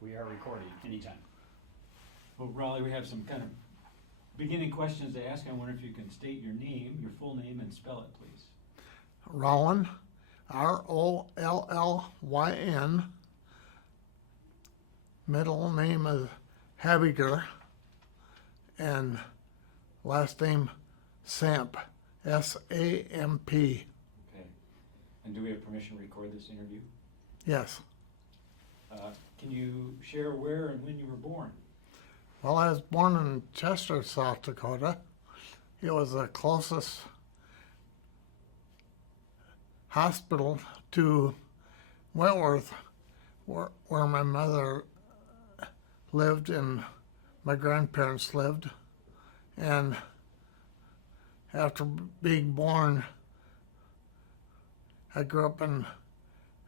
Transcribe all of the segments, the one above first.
We are recording anytime. Well, Raleigh, we have some kind of beginning questions to ask. I wonder if you can state your name, your full name, and spell it, please. Rollin, Rollyn. Middle name is Habiger, and last name Samp, Samp. Okay. And do we have permission to record this interview? Yes. Can you share where and when you were born? Well, I was born in Chester, South Dakota. It was the closest hospital to Wentworth, where my mother lived and my grandparents lived. And after being born, I grew up in the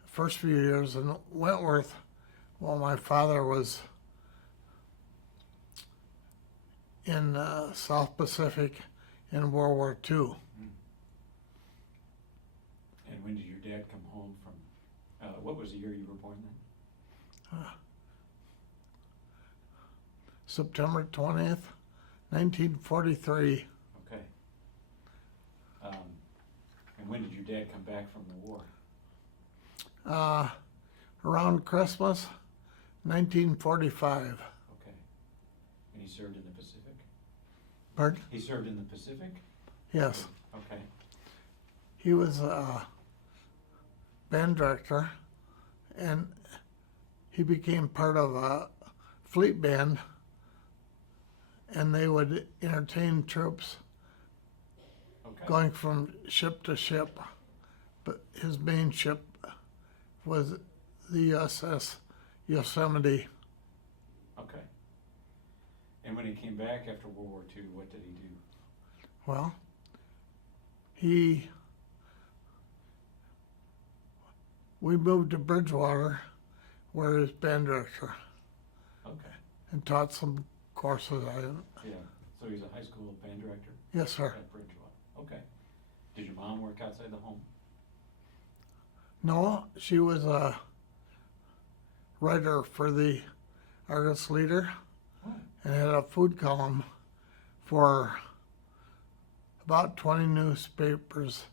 first few years in Wentworth while my father was in South Pacific in World War II. And when did your dad come home from, what was the year you were born then? September 20th, 1943. Okay. And when did your dad come back from the war? Around Christmas, 1945. Okay. And he served in the Pacific? Pardon? He served in the Pacific? Yes. Okay. He was a band director, and he became part of a fleet band, and they would entertain troops Okay. going from ship to ship. But his main ship was the USS Yosemite. Okay. And when he came back after World War II, what did he do? Well, we moved to Bridgewater, where he was band director, Okay. and taught some courses. Yeah. So he's a high school band director Yes, sir. at Bridgewater. Okay. Did your mom work outside the home? No, she was a writer for the Argus Leader Oh. and had a food column for about 20 newspapers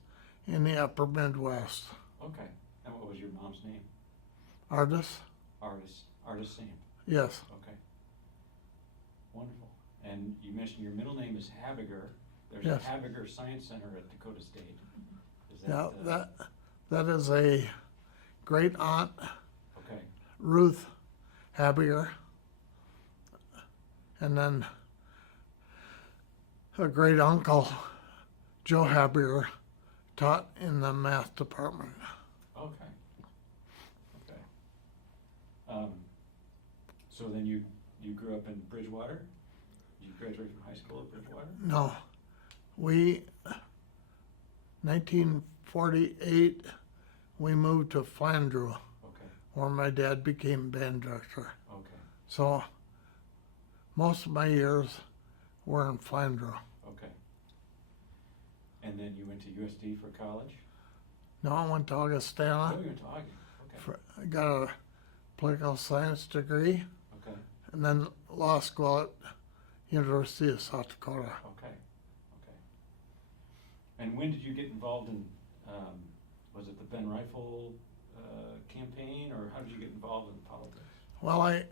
in the upper Midwest. Okay. And what was your mom's name? Artist? Artist Samp. Yes. Okay. Wonderful. And you mentioned your middle name is Habiger. There's Yes. a Habiger Science Center at Dakota State. Is Yeah, that, that is a great aunt, okay. Ruth Habiger, and then a great uncle, Joe Habiger, taught in the math department. Okay. Okay. So then you grew up in Bridgewater? Did you graduate from high school at Bridgewater? No, 1948, we moved to Flandreau, Okay. where my dad became band director. Okay. So most of my years were in Flandreau. Okay. And then you went to USD for college? No, I went to Augustana. Oh, you went to Ogden. Okay. I got a political science degree, Okay. and then law school at University of South Dakota. Okay. Okay. And when did you get involved in, was it the Ben Reifel campaign, or how did you get involved in politics? Well, I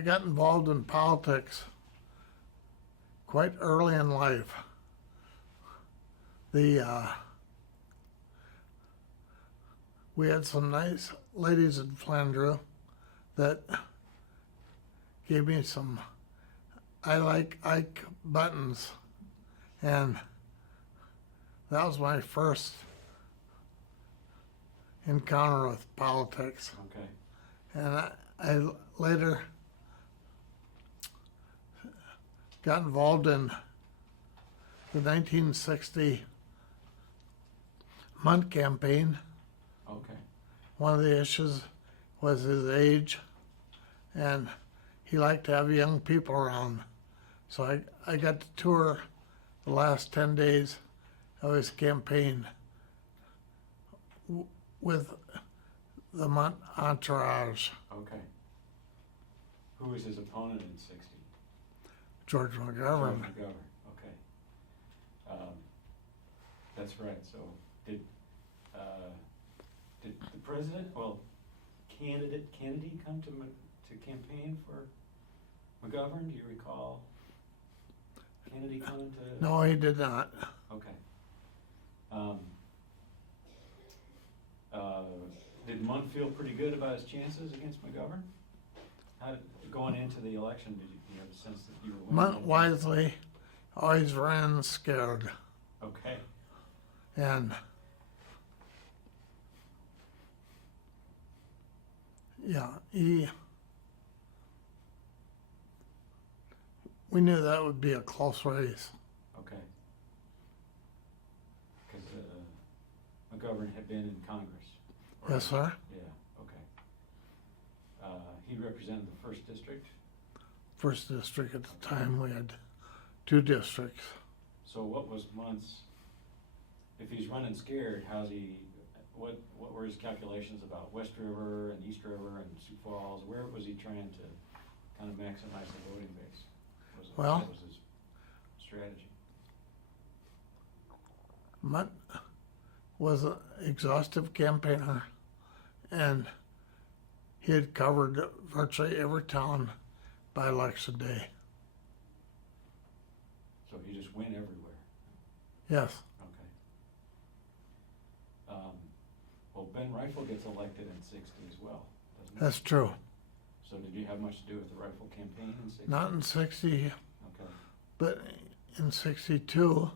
got involved in politics quite early in life. We had some nice ladies in Flandreau that gave me some I like Ike buttons, and that was my first encounter with politics. Okay. And I later got involved in the 1960 Mundt campaign. Okay. One of the issues was his age, and he liked to have young people around. So I got to tour the last 10 days of his campaign with the Mundt entourage, Okay. Who was his opponent in '60? George McGovern. George McGovern, okay. That's right, so did the president, candidate Kennedy come to campaign for McGovern? Do you recall Kennedy coming to? No, he did not. Okay. Did Mundt feel pretty good about his chances against McGovern? Going into the election, did you have a sense that you were winning? Mundt wisely always ran scared. Okay. And yeah, we knew that would be a close race. Okay. Because McGovern had been in Congress. Right? Yes, sir. Yeah, okay. He represented the first district. First district at the time, we had 2 districts. So what was Mundt's, if he's running scared, what were his calculations about West River and East River and Sioux Falls? Where was he trying to kind of maximize the voting base? What was his strategy? Mundt was an exhaustive campaigner, and he had covered virtually every town by election day. So he just went everywhere? Yes. Okay. Well, Ben Reifel gets elected in '60 as well, doesn't he? That's true. So did you have much to do with the Reifel campaign in '60? Not in 60, Okay. but in 62,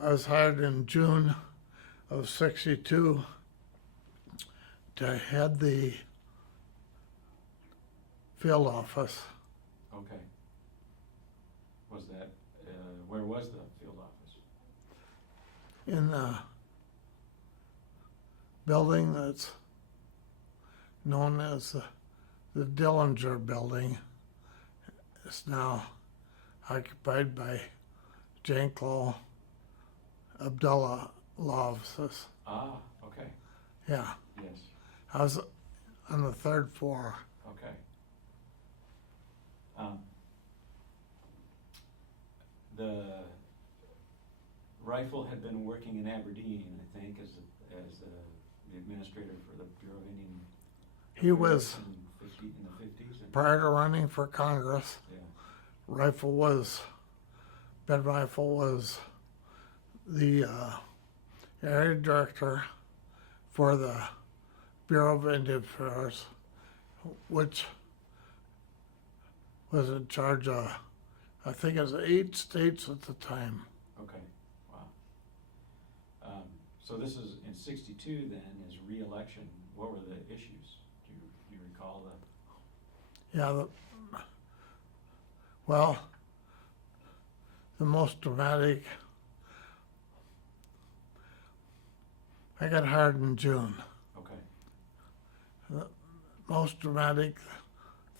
I was hired in June of 62 to head the field office. Okay. Was that, where was the field office? In the building that's known as the Dillinger Building. It's now occupied by Janklow Abdullah Law Offices. Ah, okay. Yeah, Yes. I was on the 3rd floor. Okay. The Reifel had been working in Aberdeen, I think, as the administrator for the Bureau of Indian He was, in the 50s. prior to running for Congress, Yeah. Ben Reifel was the area director for the Bureau of Indian Affairs, which was in charge of, I think it was 8 states at the time. Okay, wow. So this is in '62 then, his re-election. What were the issues? Do you recall the? Yeah, well, the most dramatic, I got hired in June. Okay. The most dramatic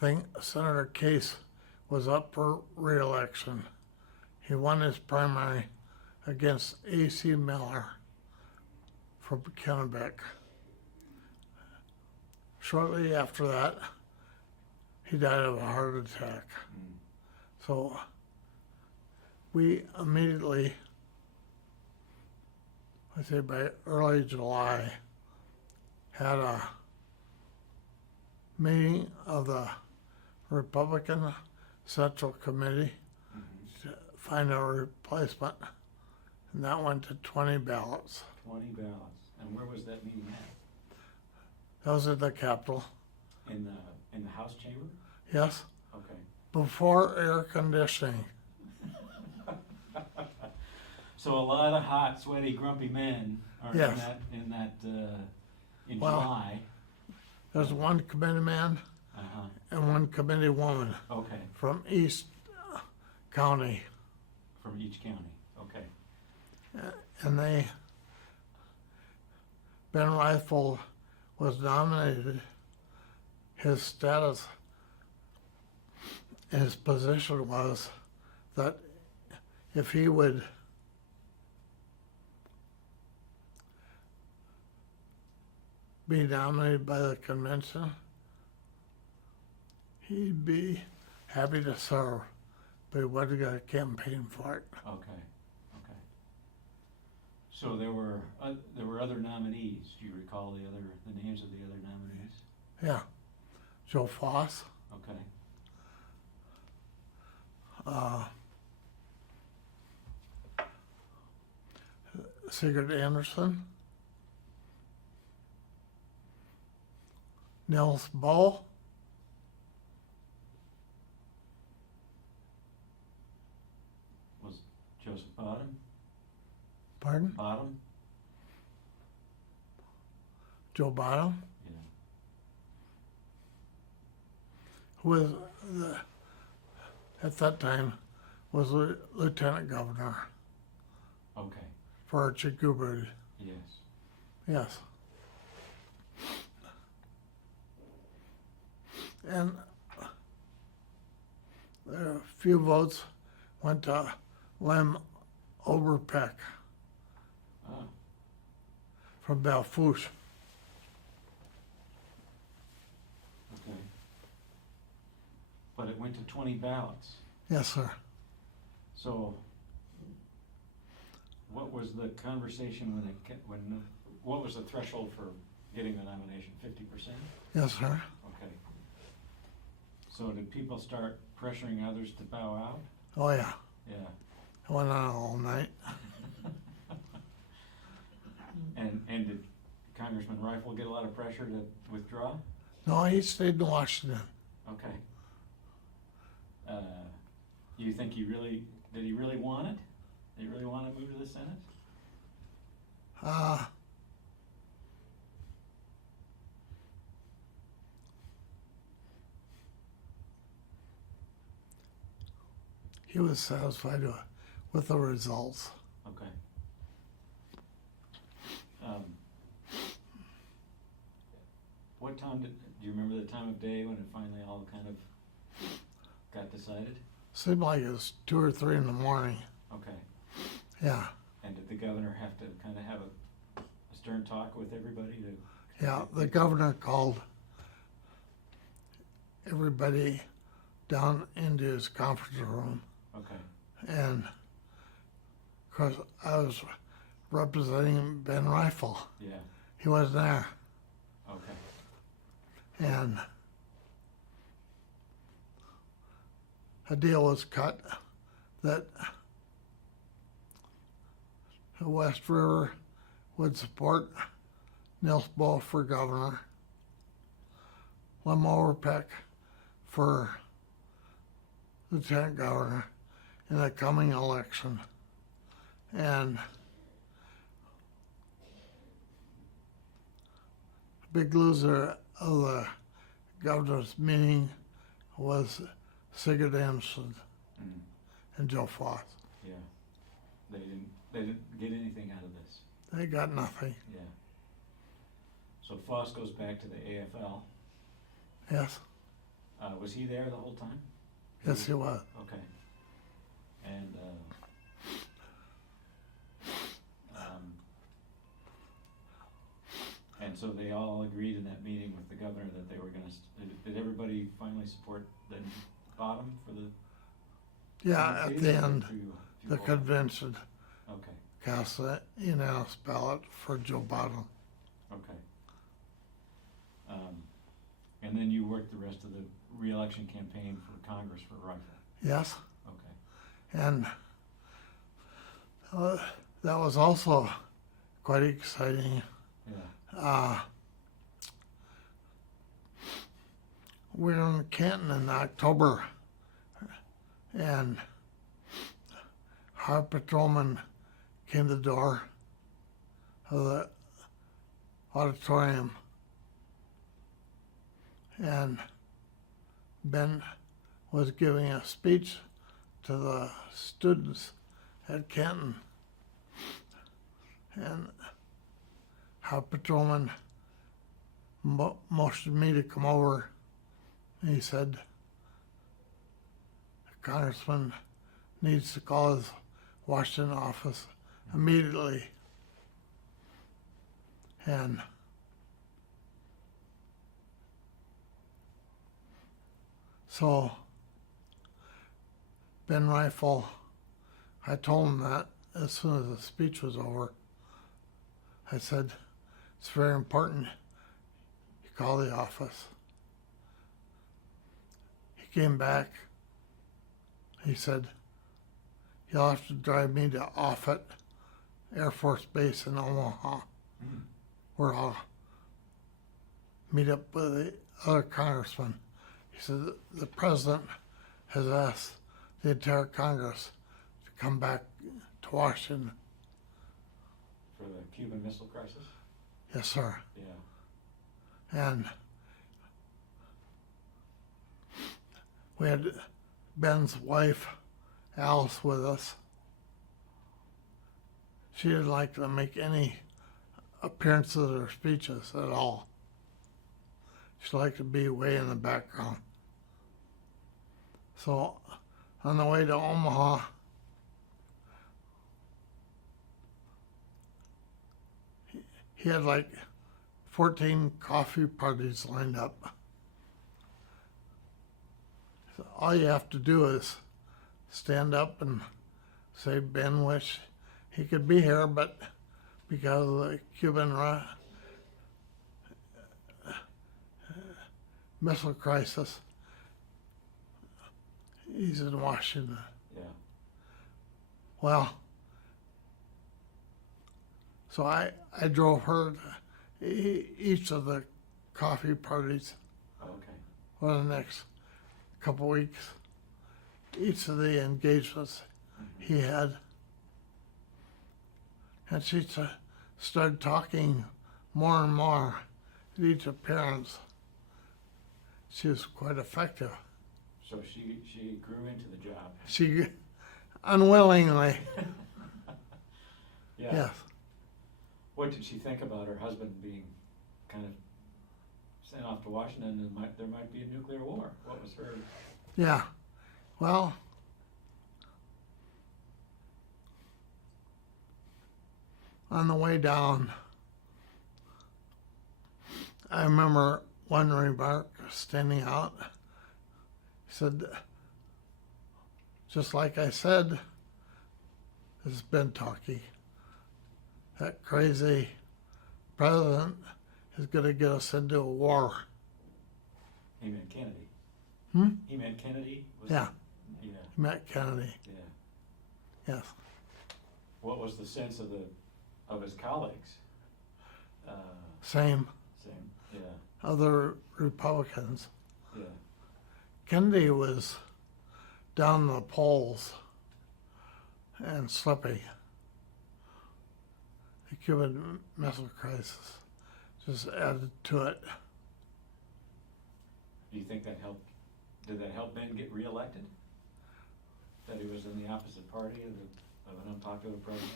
thing, Senator Case was up for re-election. He won his primary against A.C. Miller from Kennebec. Shortly after that, he died of a heart attack. Mm. So we immediately, I say by early July, had a meeting of the Republican Central Committee Mm-hmm. to find a replacement, and that went to 20 ballots. 20 ballots. And where was that meeting at? That was at the Capitol. In the House chamber? Yes, Okay. before air conditioning. So a lot of hot, sweaty, grumpy men are Yes. in Well, July. There's one committee man Uh-huh. and one committee woman Okay. from East County, From each county. Okay. and Ben Reifel was nominated. His status, his position was that if he would be nominated by the convention, he'd be happy to serve, but he wasn't going to campaign for it. Okay, okay. So there were other nominees. Do you recall the names of the other nominees? Yeah. Joe Foss, Okay, Sigurd Anderson, Nils Ball, was Joseph Bottom? pardon? Bottom? Joe Bottom, Yeah. who was at that time was Lieutenant Governor Okay, for Chicubity. yes. Yes. And a few votes went to Lem Oberpeck Ah, from Belfouche. okay. But it went to 20 ballots. Yes, sir. So, what was the conversation what was the threshold for getting the nomination? 50%? Yes, sir. Okay. So did people start pressuring others to bow out? Oh, yeah. Yeah. I went on all night. And did Congressman Reifel get a lot of pressure to withdraw? No, he stayed in Washington. Okay. You think did he really want it? Did he really want to move to the Senate? He was satisfied with the results. Okay. What time do you remember the time of day when it finally all kind of got decided? Seemed like it was 2 or 3 in the morning. Okay. Yeah. And did the governor have to kind of have a stern talk with everybody to? Yeah, the governor called everybody down into his conference room. Okay. And, of course, I was representing Ben Reifel. Yeah. He wasn't there. Okay. And a deal was cut that the West River would support Nils Ball for governor, Lem Overpeck for lieutenant governor in the coming election. And the big loser of the governor's meeting was Sigurd Anderson Mm. and Joe Foss. Yeah. They didn't get anything out of this. They got nothing. Yeah. So Foss goes back to the AFL. Yes, Was he there the whole time? yes, he was. Okay. And, and so they all agreed in that meeting with the governor that they were did everybody finally support the Bottom for the? Yeah, at the end, the convention. convention Okay, cast a unanimous ballot for Joe Bottom. okay. And then you worked the rest of the re-election campaign for Congress for Reifel. Yes, Okay. and that was also quite exciting. Yeah. We were in Canton in October, and our patrolman came to the door of the auditorium, and Ben was giving a speech to the students at Canton, and our patrolman motioned me to come over. He said, the congressman needs to call his Washington office immediately. And So Ben Reifel, I told him that as soon as the speech was over. I said, it's very important you call the office. He came back. He said, you'll have to drive me to Offutt Air Force Base in Omaha, where I'll meet up with the other congressman. He said, the president has asked the entire Congress to come back to Washington. For the Cuban Missile Crisis? Yes, sir. Yeah. And we had Ben's wife, Alice, with us. She didn't like to make any appearances or speeches at all. She liked to be way in the background. So on the way to Omaha, he had like 14 coffee parties lined up. So all you have to do is stand up and say Ben wished he could be here, but because of the Cuban Missile Crisis, he's in Washington. Yeah. Well, so I drove her to each of the coffee parties Okay. for the next couple weeks. Each of the engagements he had. And she started talking more and more at each appearance. She was quite effective. So she grew into the job. She unwillingly, Yeah. yes. What did she think about her husband being kind of sent off to Washington and there might be a nuclear war? What was her? Yeah. Well, on the way down, I remember one remark standing out. He said, just like I said, this has been talky. That crazy president is going to get us into a war. He meant Kennedy. Hmm? He meant Kennedy? Yeah. Yeah. He met Kennedy. Yeah. Yes. What was the sense of his colleagues? Same. Same. Yeah. Other Republicans. Yeah. Kennedy was down the polls and slippy. The Cuban Missile Crisis just added to it. Do you think that helped? Did that help Ben get reelected? That he was in the opposite party of an unpopular president?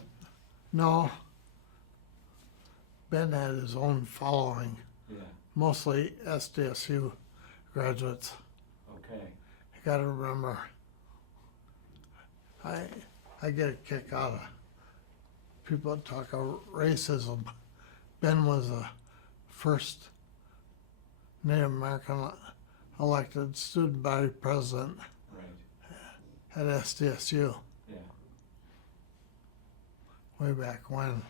No. Ben had his own following, Yeah. mostly SDSU graduates. Okay. You got to remember, I get a kick out of people that talk of racism. Ben was the first Native American elected student body president Right. at SDSU Yeah. way back when.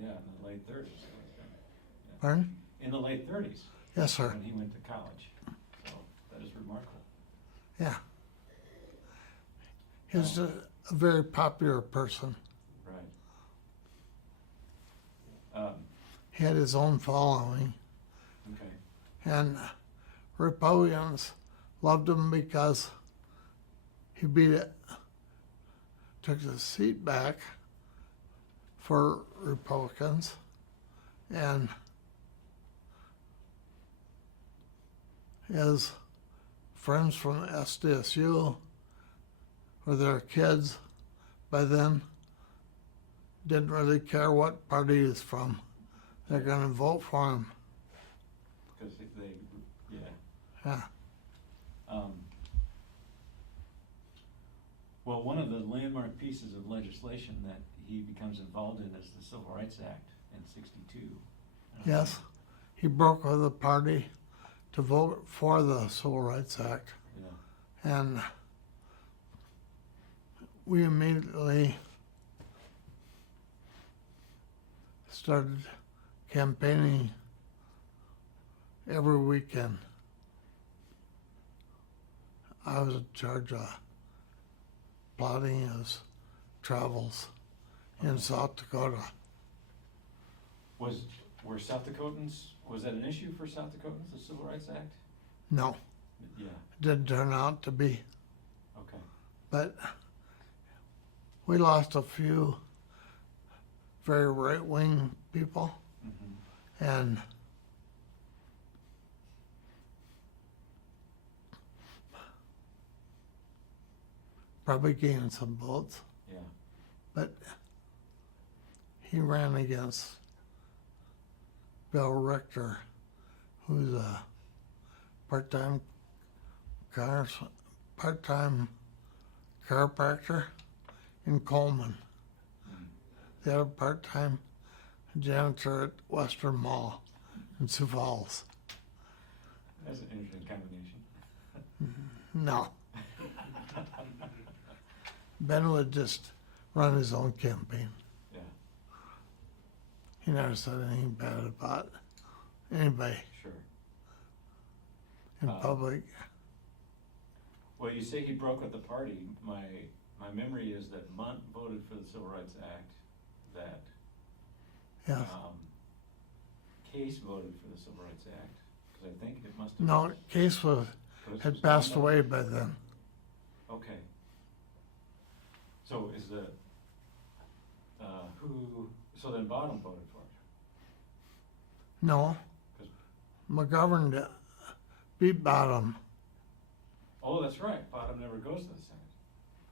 Yeah, in the late 30s. Yeah. Pardon? In the late 30s. Yes, sir. When he went to college. So that is remarkable. Yeah. He was a very popular person. Right. He had his own following. Okay. And Republicans loved him because he beat it, took the seat back for Republicans, and his friends from SDSU or their kids by then didn't really care what party he's from. They're going to vote for him. Because they, yeah. Yeah. Well, one of the landmark pieces of legislation that he becomes involved in is the Civil Rights Act in '62. Yes. He broke with the party to vote for the Civil Rights Act. Yeah. And we immediately started campaigning every weekend. I was in charge of plotting his travels in South Dakota. Were South Dakotans, was that an issue for South Dakotans, the Civil Rights Act? No, Yeah, it didn't turn out to be. okay. But we lost a few very right-wing people, Mm-hmm. and probably gained some votes. Yeah, But he ran against Bill Richter, who's a part-time chiropractor in Coleman. The other part-time janitor at Western Mall in Sioux Falls. that's an interesting combination. No, Ben would just run his own campaign. Yeah, He never said anything bad about anybody sure. in public. Well, you say he broke with the party. My memory is that Mundt voted for the Civil Rights Act, that Yes. Case voted for the Civil Rights Act, because I think it must have. No, Case had passed away by then. Okay. So is the, so then Bottom voted for it? No, 'Cause- McGovern beat Bottom. Oh, that's right, Bottom never goes to the Senate.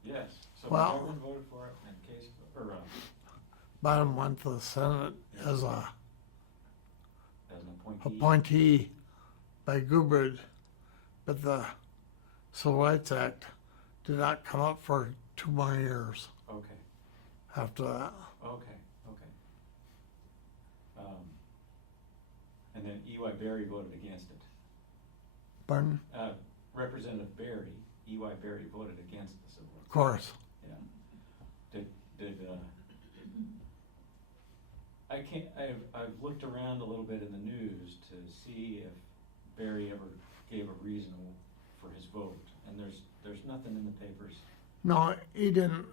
Yes, so Well- McGovern voted for it and Case, Bottom went to the Senate as a as an appointee. appointee by Goodrich, but the Civil Rights Act did not come up for 2 more years Okay, after that. okay. And then E.Y. Berry voted against it. Pardon? Representative Berry, E.Y. Berry voted against the Civil Rights. Of course. Yeah. I've looked around a little bit in the news to see if Berry ever gave a reason for his vote, and there's nothing in the papers. No, he didn't.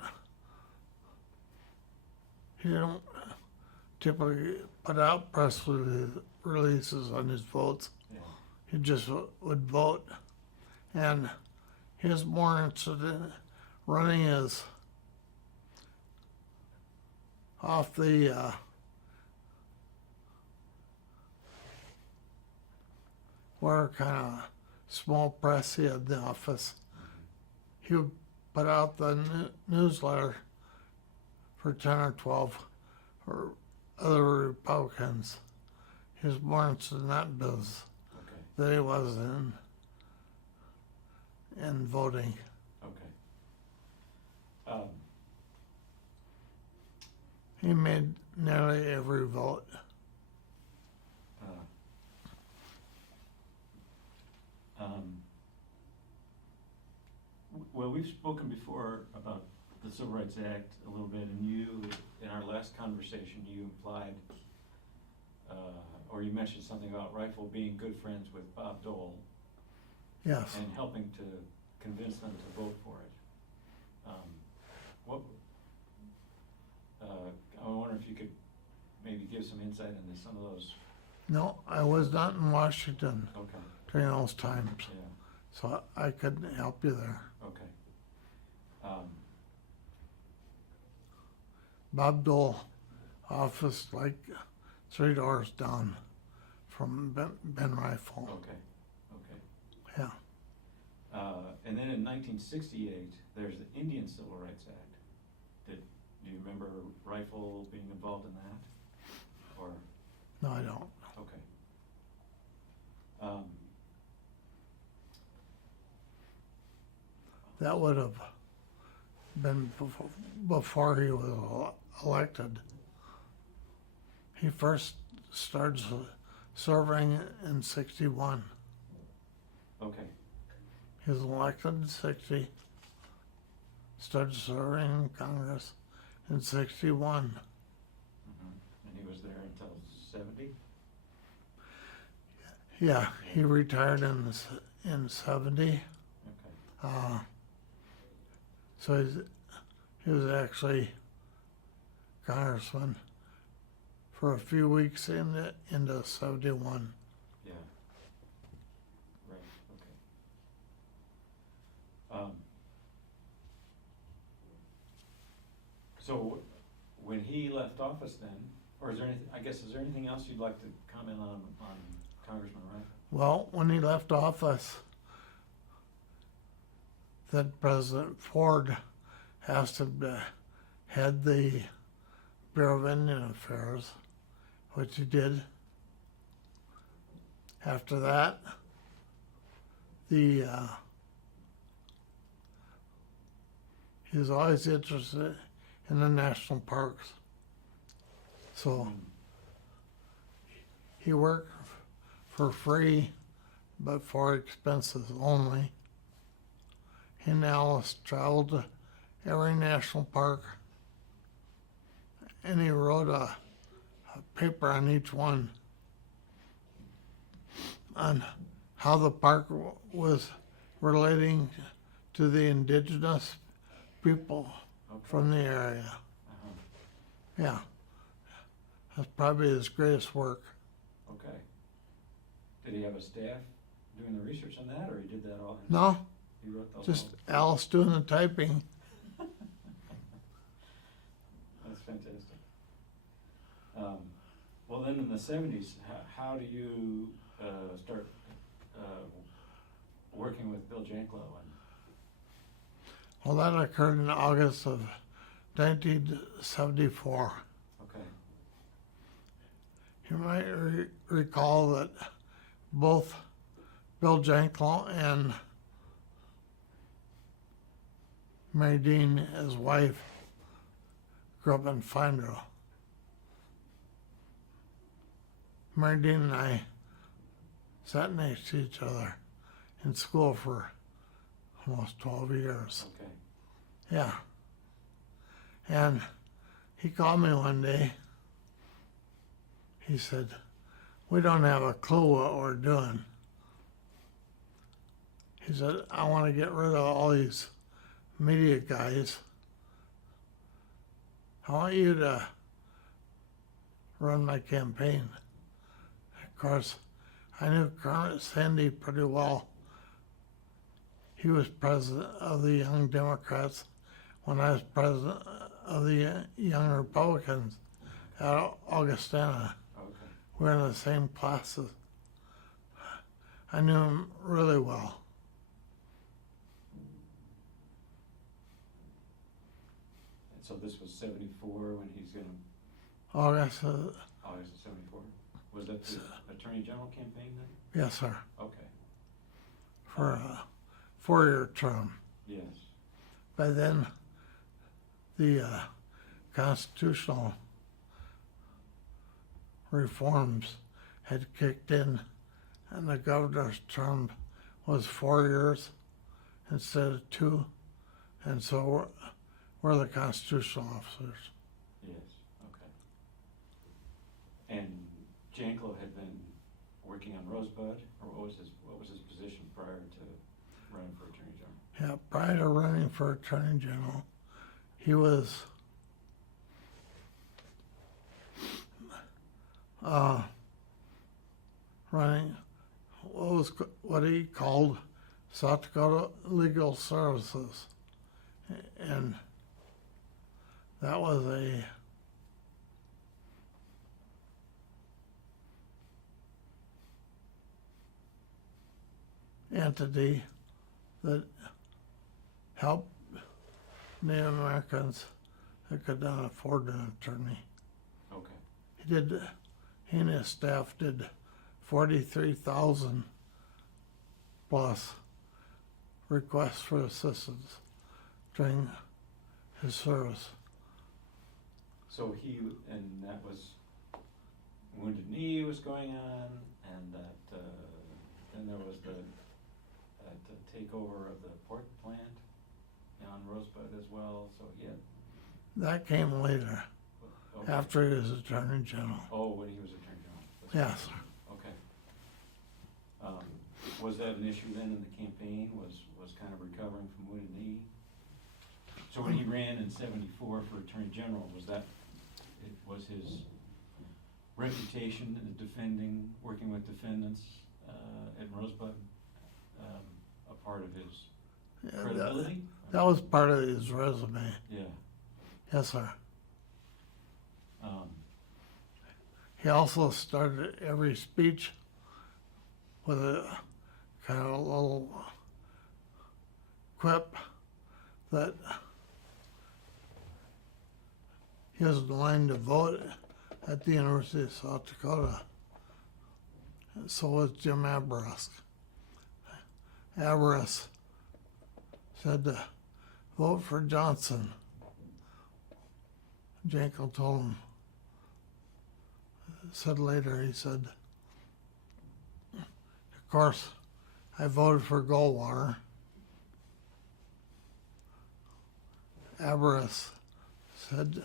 He didn't typically put out press releases on his votes. Yeah. He just would vote, and he was more interested in running his off the whatever kind of small press he had in the office. He would put out the newsletter for 10 or 12 or other Republicans. He was more interested in that business Okay, than he was in voting. okay. He made nearly every vote. Well, we've spoken before about the Civil Rights Act a little bit, and you, in our last conversation, you implied, or you mentioned something about Reifel being good friends with Bob Dole Yes. and helping to convince them to vote for it. I wonder if you could maybe give some insight into some of those. No, I was not in Washington Okay, during those times, yeah, so I couldn't help you there. okay. Bob Dole office like 3 doors down from Ben Reifel. Okay, okay. Yeah. And then in 1968, there's the Indian Civil Rights Act. Do you remember Reifel being involved in that? Or, No, I don't. okay. That would have been before he was elected. He first started serving in 61. Okay. He was elected in 60, started serving in Congress in 61. And he was there until 70? Yeah, he retired in 70. Okay. So he was actually congressman for a few weeks into 71. Yeah. Right, okay. So when he left office then, or is there anything, I guess, is there anything else you'd like to comment on Congressman Reifel? Well, when he left office, then President Ford asked him to head the Bureau of Indian Affairs, which he did. After that, he was always interested in the national parks. So he worked for free, but for expenses only. He now has traveled to every national park, and he wrote a paper on each one on how the park was relating to the indigenous people from the area. Yeah, that's probably his greatest work. Okay. Did he have a staff doing the research on that, or he did that all himself? No, He wrote those just all? Alice doing the typing. That's fantastic. Well, then in the 70s, how do you start working with Bill Janklow? Well, that occurred in August of 1974. Okay. You might recall that both Bill Janklow and Mary Dean, his wife, grew up in Findra. Mary Dean and I sat next to each other in school for almost 12 years. Okay. Yeah. And he called me one day. He said, "We don't have a clue what we're doing." He said, "I want to get rid of all these media guys. I want you to run my campaign." Of course, I knew Kermit Sandy pretty well. He was president of the Young Democrats when I was president of the Young Republicans at Augustana. Okay. We were in the same classes. I knew him really well. And so this was 74 when he's going to, August, August of 74? Was that the Attorney General campaign then? yes, sir, Okay. for a 4-year term. Yes. By then, the constitutional reforms had kicked in, and the governor's term was 4 years instead of 2, and so we're the constitutional officers. Yes, okay. And Janklow had been working on Rosebud, or what was his position prior to running for Attorney General? Yeah, prior to running for Attorney General, he was running what he called South Dakota Legal Services, and that was a entity that helped Native Americans that could not afford an attorney. Okay. He and his staff did 43,000 plus requests for assistance during his service. So and that was Wounded Knee was going on, and that, then there was the take over of the pork plant on Rosebud as well, so he had. That came later, Okay. after he was Attorney General. Oh, when he was Attorney General. That's Yes. right. Okay. Was that an issue then in the campaign, was kind of recovering from wounded knee? So when he ran in '74 for Attorney General, was his reputation in defending, working with defendants at Rosebud a part of his Yeah, credibility? that was part of his resume. Yeah. Yes, sir. Um, He also started every speech with a kind of a little quip that he was in line to vote at the University of South Dakota. And so was Jim Aberust. Aberust said to vote for Johnson. Janklow told him, said later, he said, of course, I voted for Goldwater. Aberust said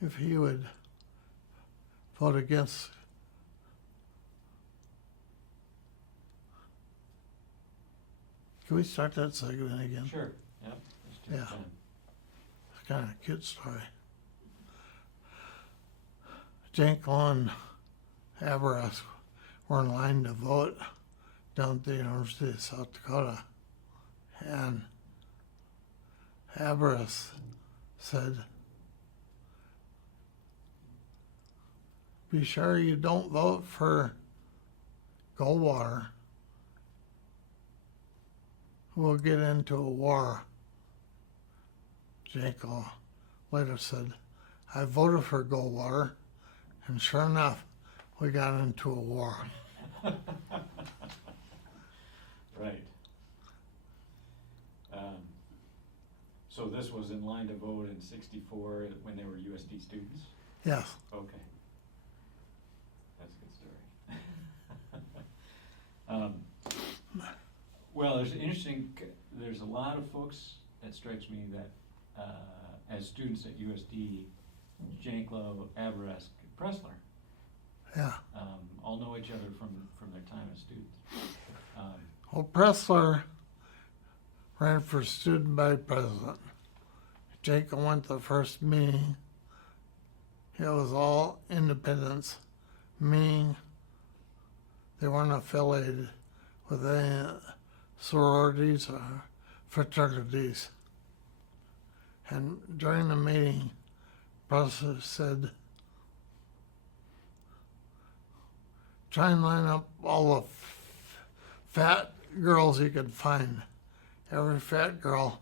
if he would vote against Can we start that segment again? Sure, yep. Let's do it Yeah. then. It's kind of a cute story. Janklow and Aberust were in line to vote down at the University of South Dakota. And Aberust said, be sure you don't vote for Goldwater. We'll get into a war. Janklow later said, I voted for Goldwater, and sure enough, we got into a war. Right. So this was in line to vote in '64 when they were USD students? Yes. Okay. That's a good story. Well, there's a lot of folks, it strikes me, that as students at USD, Janklow, Aberust, Pressler, Yeah. all know each other from their time as students. Well, Pressler ran for student body president. Janklow went to the first meeting. It was all independents, meaning they weren't affiliated with any sororities or fraternities. And during the meeting, Pressler said, try and line up all the fat girls you could find. Every fat girl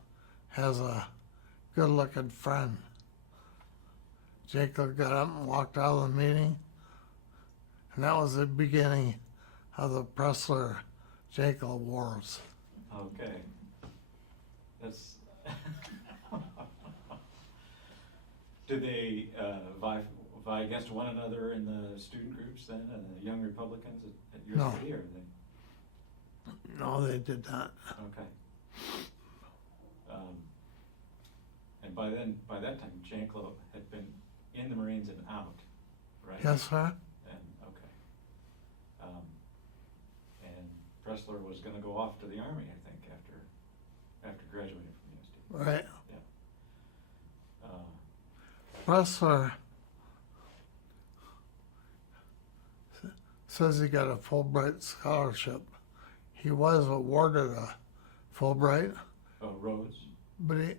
has a good-looking friend. Janklow got up and walked out of the meeting, and that was the beginning of the Pressler-Janklow wars. Okay. That's. Did they vie against one another in the student groups then, and the young Republicans at USD? No. Or they? No, they did not. Okay. And by that time, Janklow had been in the Marines and out, right? Yes, sir? And, okay. And Pressler was gonna go off to the Army, I think, after graduating from USD. Right. Yeah. Pressler says he got a Fulbright scholarship. He was awarded a Fulbright, Rhodes? but he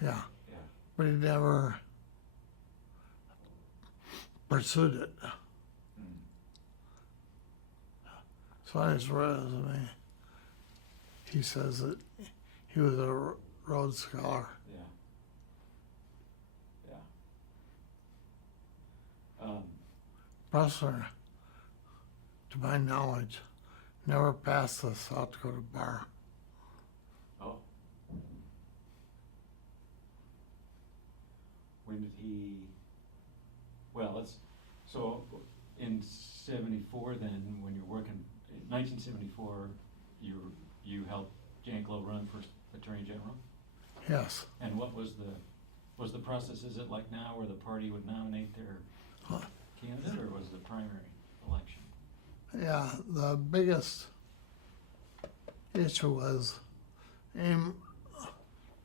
Yeah. but he never pursued it. Mm. So on his resume, he says that he was a Rhodes Scholar. Yeah. Yeah. Pressler, to my knowledge, never passed the South Dakota bar. Oh. When did he, well, so in 1974 then, when you're working, in 1974, you helped Janklow run for Attorney General? Yes. And what was the process, is it like now where the party would nominate their candidate, or was the primary election? Yeah, the biggest issue was AIM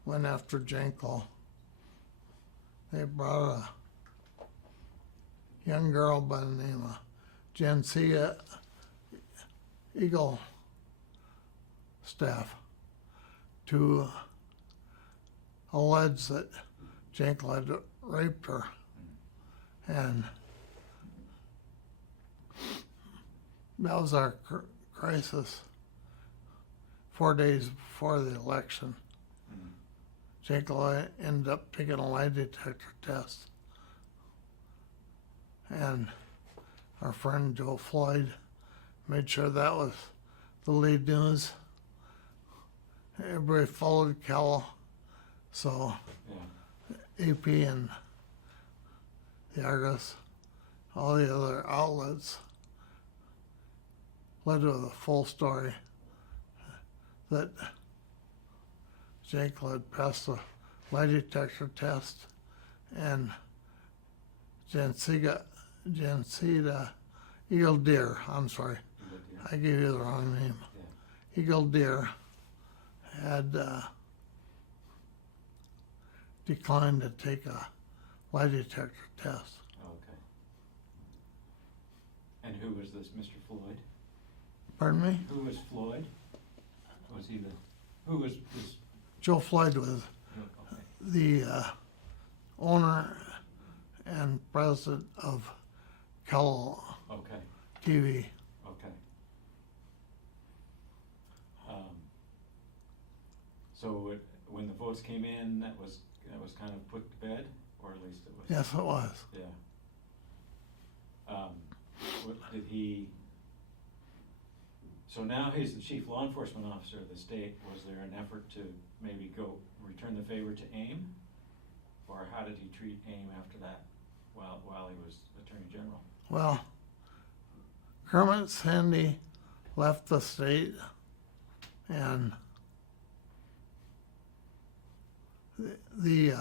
went after Janklow. They brought a young girl by the name of Jancia Eagle staff to allege that Janklow had raped her. And that was our crisis 4 days before the election. Janklow ended up taking a lie detector test. And our friend Joe Floyd made sure that was the lead news. Everybody followed Cal, so Yeah. AP and the Argus, all the other outlets led to the full story that Janklow had passed the lie detector test, and Jancida Eagle Deer, I'm sorry, I gave you the wrong name. Yeah. Eagle Deer had declined to take a lie detector test. Okay. And who was this Mr. Floyd? Pardon me? Who was Floyd? Was he who was this? Joe Floyd was Okay. the owner and president of Cal Okay. TV. Okay. So when the votes came in, that was kind of put to bed, or at least it was. Yes, it was. Yeah. What did he? So now he's the chief law enforcement officer of the state. Was there an effort to maybe go return the favor to AIM, or how did he treat AIM after that, while he was Attorney General? Well, Kermit Sandy left the state, and the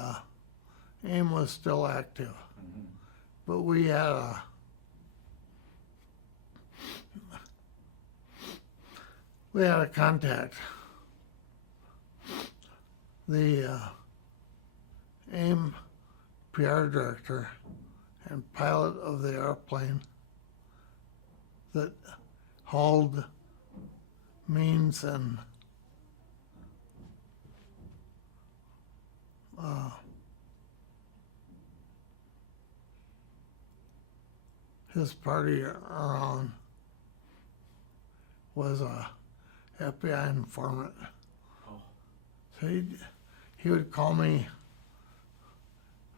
AIM was still active, Mm-hmm. but we had a contact. The AIM PR director and pilot of the airplane that hauled means and his party around was a FBI informant. Oh. So he would call me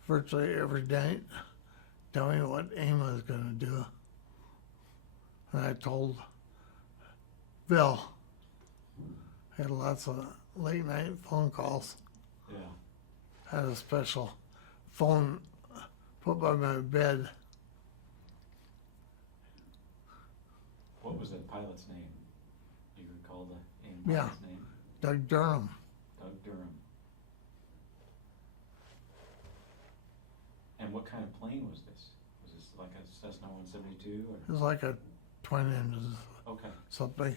virtually every night, tell me what AIM was going to do. And I told Bill. I had lots of late night phone calls. Yeah. Had a special phone put by my bed. What was that pilot's name? Do you recall the AIM Yeah. pilot's name? Doug Durham. Doug Durham. And what kind of plane was this? Was this like a Cessna 172 or? It was like a twin engine, Okay, something.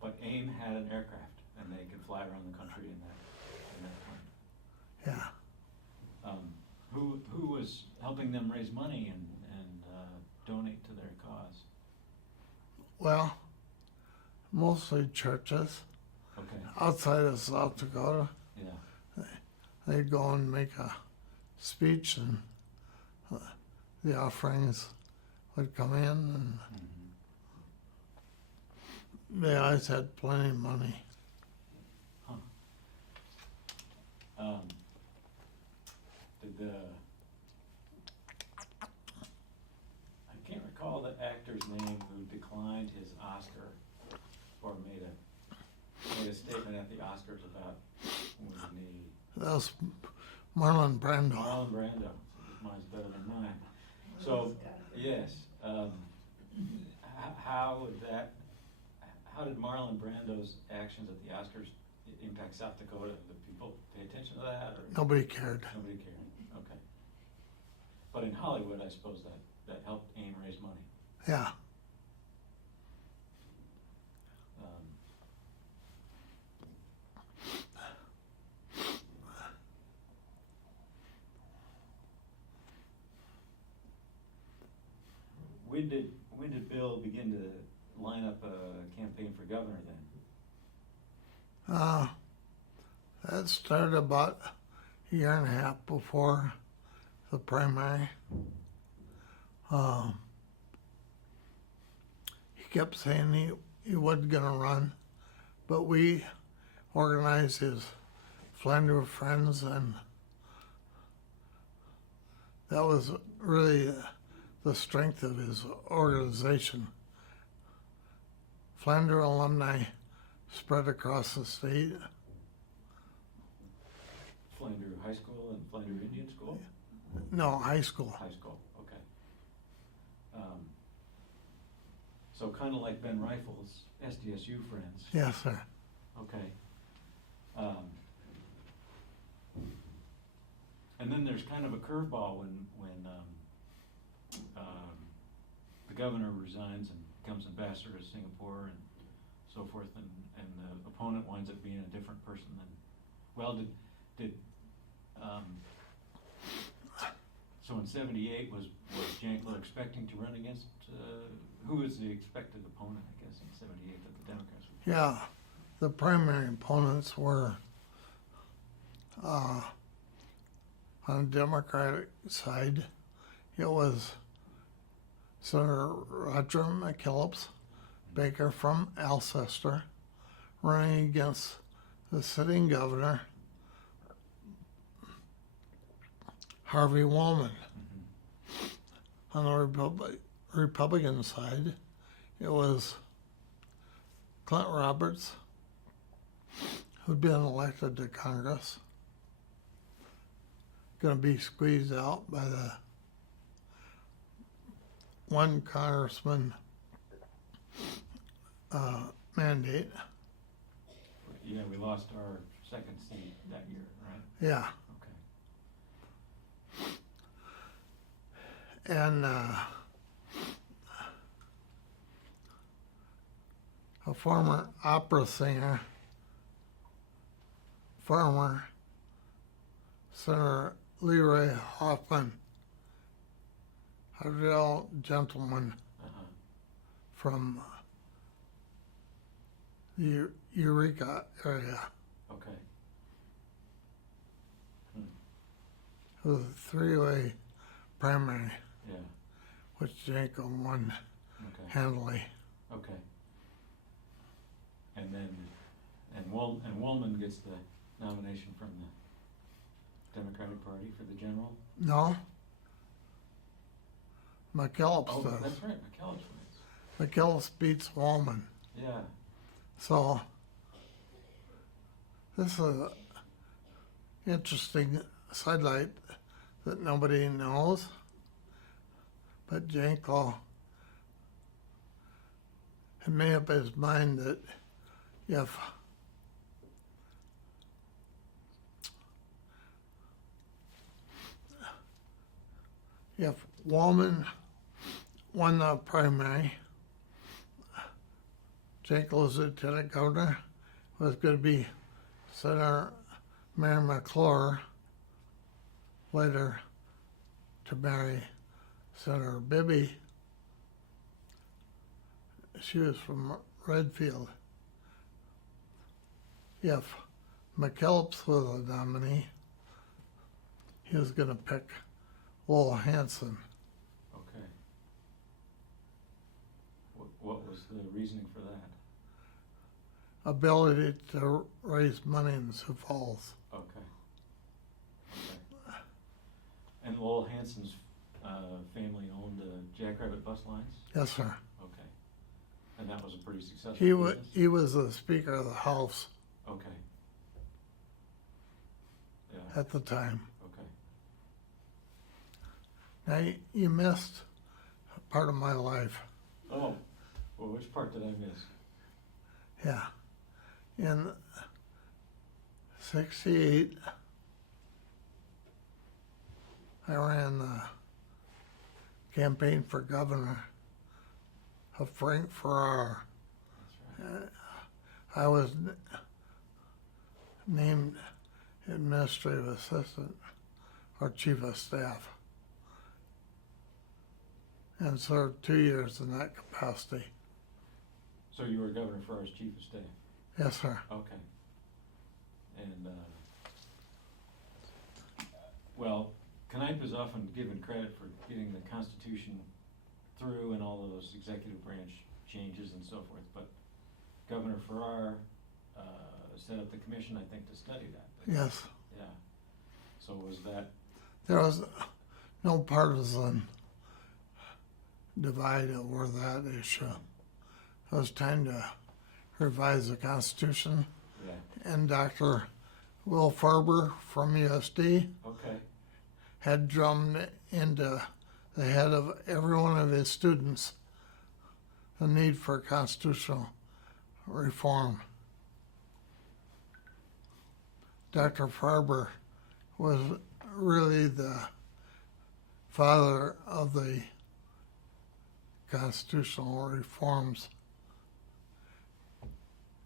but AIM had an aircraft and they could fly around the country in that plane. Yeah. Who was helping them raise money and donate to their cause? Well, mostly churches Okay, outside of South Dakota. yeah, They'd go and make a speech, and the offerings would come in, and mm-hmm. they always had plenty of money. Huh. I can't recall the actor's name who declined his Oscar or made a statement at the Oscars about women's need. That was Marlon Brando. Marlon Brando. Mine's better than mine. So, yes. how did Marlon Brando's actions at the Oscars impact South Dakota? Did people pay attention to that, or? Nobody cared. Nobody cared, okay. But in Hollywood, I suppose that helped AIM raise money. Yeah. When did Bill begin to line up a campaign for governor then? That started about a year and a half before the primary. He kept saying he wasn't going to run, but we organized his Flanders friends, and that was really the strength of his organization. Flanders alumni spread across the state. Flanders High School and Flanders Indian School? No, high school. High school, okay. So kind of like Ben Reifel's SDSU friends. Yes, sir. Okay. And then there's kind of a curveball when the governor resigns and becomes ambassador to Singapore and so forth, and the opponent winds up being a different person than, well, so in '78 was Janklow expecting to run against, who was the expected opponent, I guess, in '78 that the Democrats would? Yeah, the primary opponents were on the Democratic side. It was Senator Roger McKellips Baker from Alcester running against the sitting governor, Harvey Wallman. Mm-hmm. On the Republican side, it was Clint Roberts, who'd been elected to Congress, going to be squeezed out by the one congressman mandate. Yeah, we lost our second seat that year, right? Yeah. Okay. And a former opera singer, former Senator Leroy Hoffman, a real gentleman from the Eureka area. Okay. It was a three-way primary, Yeah, which Janklow won okay, handily. okay. And then, Woolman gets the nomination from the Democratic Party for the general? No, McKellips Oh, does. that's right, McKellips wins. McKellips beats Wallman. Yeah, So this is an interesting sidelight that nobody knows, but Janklow had made up his mind that if Wallman won the primary, Janklow's lieutenant governor was going to be Senator Mary McClure, later to marry Senator Bibby. She was from Redfield. If McKellips was a nominee, he was going to pick Lowell Hanson. okay. What was the reasoning for that? Ability to raise money in Sioux Falls. Okay. Okay. And Lowell Hanson's family owned Jackrabbit bus lines? Yes, sir. Okay. And that was a pretty successful He business? was the Speaker of the House Okay. Yeah, at the time. okay. Now, you missed part of my life. Oh, what which part did I miss? Yeah. In 68, I ran the campaign for governor of Frank Farrar. That's right. I was named administrative assistant or chief of staff and served 2 years in that capacity. So you were Governor Farrar's chief of staff? Yes, sir. Okay. And, well, Knipe is often given credit for getting the Constitution through and all of those executive branch changes and so forth, but Governor Farrar set up the commission, I think, to study that. Yes. Yeah. So was that, There was no partisan divide over that issue. It was time to revise the Constitution, yeah, and Dr. Will Farber from USD okay, had drummed into the head of every one of his students the need for constitutional reform. Dr. Farber was really the father of the constitutional reforms.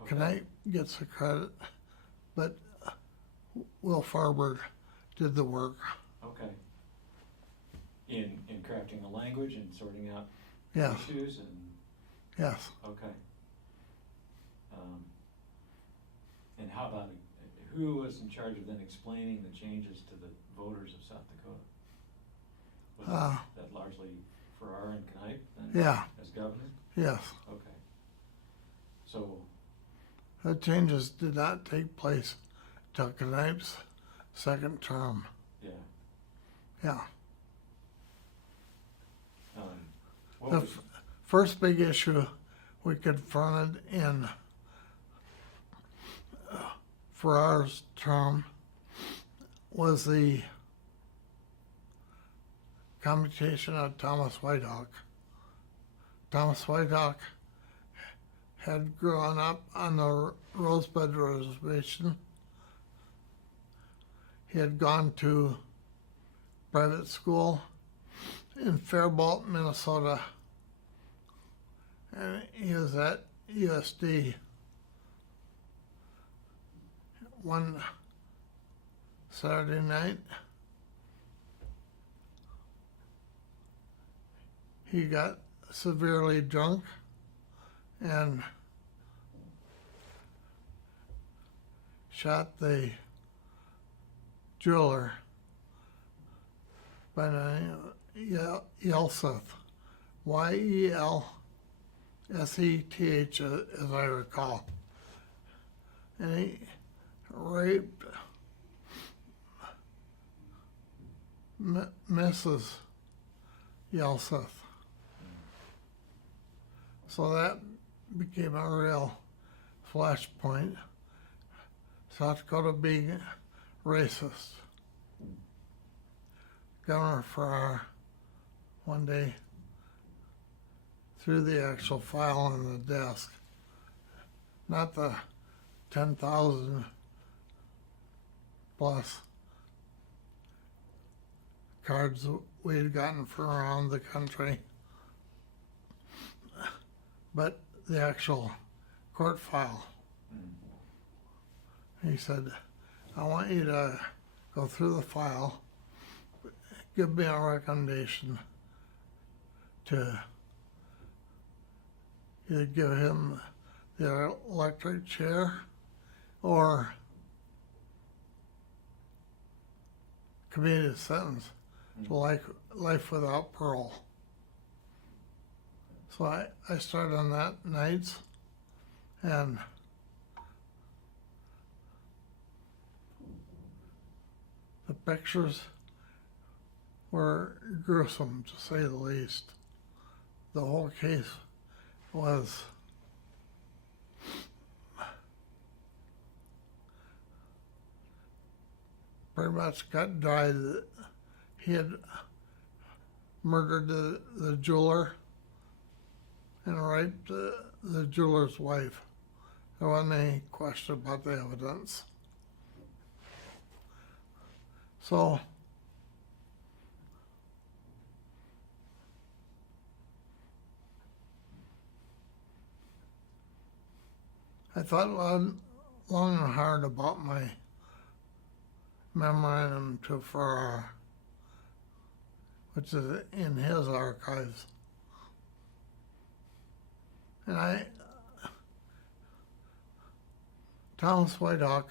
okay. Knipe gets the credit, but Will Farber did the work. Okay. In crafting the language and sorting out Yes, issues and, yes. okay. And how about, who was in charge of then explaining the changes to the voters of South Dakota? Was that largely Farrar and Knipe then? Yeah. As governor? Yes. Okay. So, The changes did not take place till Knipe's second term. yeah. Yeah. What The was, first big issue we confronted in Farrar's term was the commutation of Thomas Whitehawk. Thomas Whitehawk had grown up on the Rosebud Reservation. He had gone to private school in Faribault, Minnesota, and he was at USD. One Saturday night, he got severely drunk and shot the jeweler by the name of Yelseth, Yelseth, as I recall. And he raped Mrs. Yelseth. So that became a real flashpoint. South Dakota being racist. Governor Farrar one day threw the actual file on the desk, not the 10,000 plus cards we had gotten from around the country, but the actual court file. He said, I want you to go through the file, give me a recommendation to either give him the electric chair or commute his sentence to life without parole. So I started on that nights, and the pictures were gruesome, to say the least. The whole case was pretty much cut dry. He had murdered the jeweler, and raped the jeweler's wife. There wasn't any question about the evidence. So, I thought long and hard about my memorandum to Farrar, which is in his archives. And Thomas Whiteock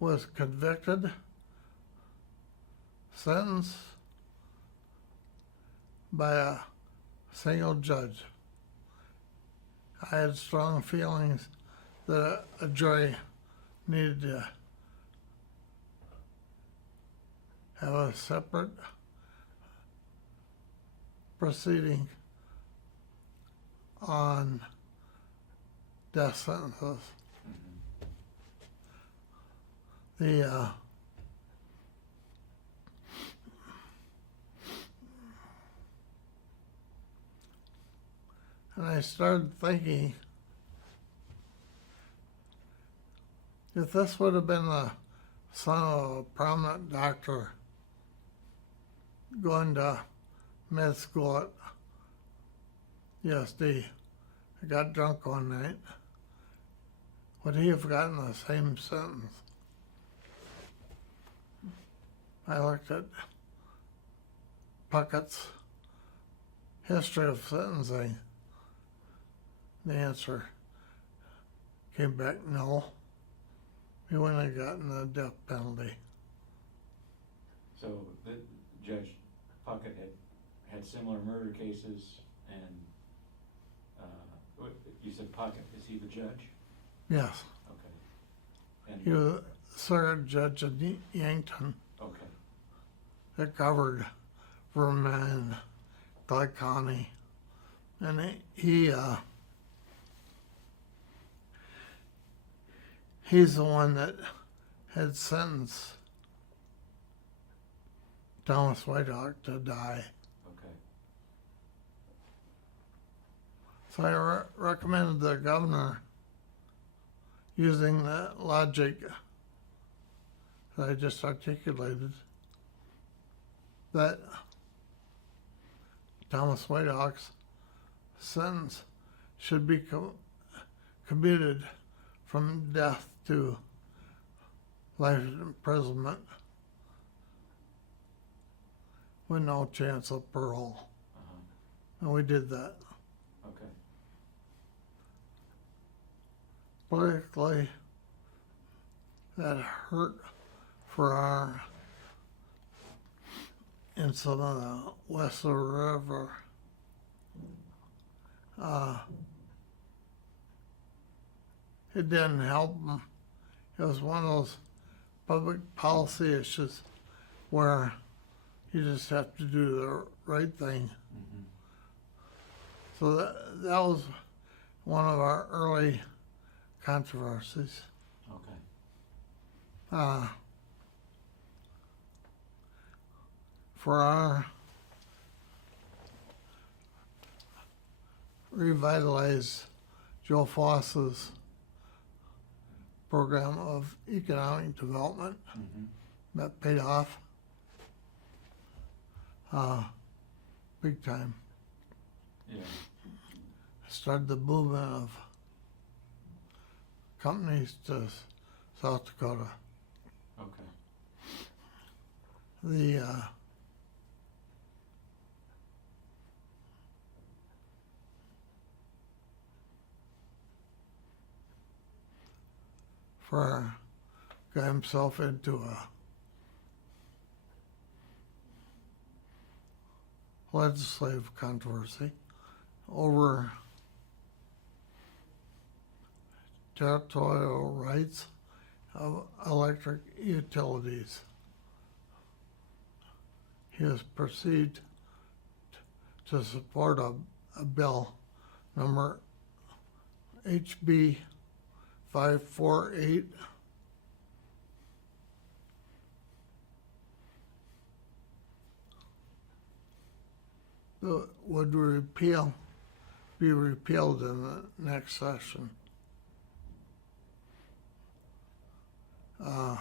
was convicted, sentenced by a single judge. I had strong feelings that a jury needed to have a separate proceeding on death sentences. And I started thinking, if this would have been the son of a prominent doctor going to med school at USD, I got drunk one night, would he have gotten the same sentence? I looked at Puckett's history of sentencing. The answer came back no. He wouldn't have gotten the death penalty. So the Judge Puckett had similar murder cases, and you said Puckett, is he the judge? Yes. Okay. And He was circuit judge in Yankton. okay. That covered Vermont, Glen County, and he's the one that had sentenced Thomas Whiteock to die. Okay. So I recommended the governor, using the logic that I just articulated, that Thomas Whiteock's sentence should be commuted from death to life imprisonment with no chance of parole. Uh-huh. And we did that. Okay. Politically, that hurt for our incident west of the river. It didn't help them. It was one of those public policy issues where you just have to do the right thing. Mm-hmm. So that was one of our early controversies. Okay. For our revitalized Joe Foss's program of economic development, Mm-hmm. that paid off big time. Yeah. Started the movement of companies to South Dakota. Okay. Farrar got himself into a legislative controversy over territorial rights of electric utilities. He was perceived to support a bill number HB 548 that would repeal be repealed in the next session. The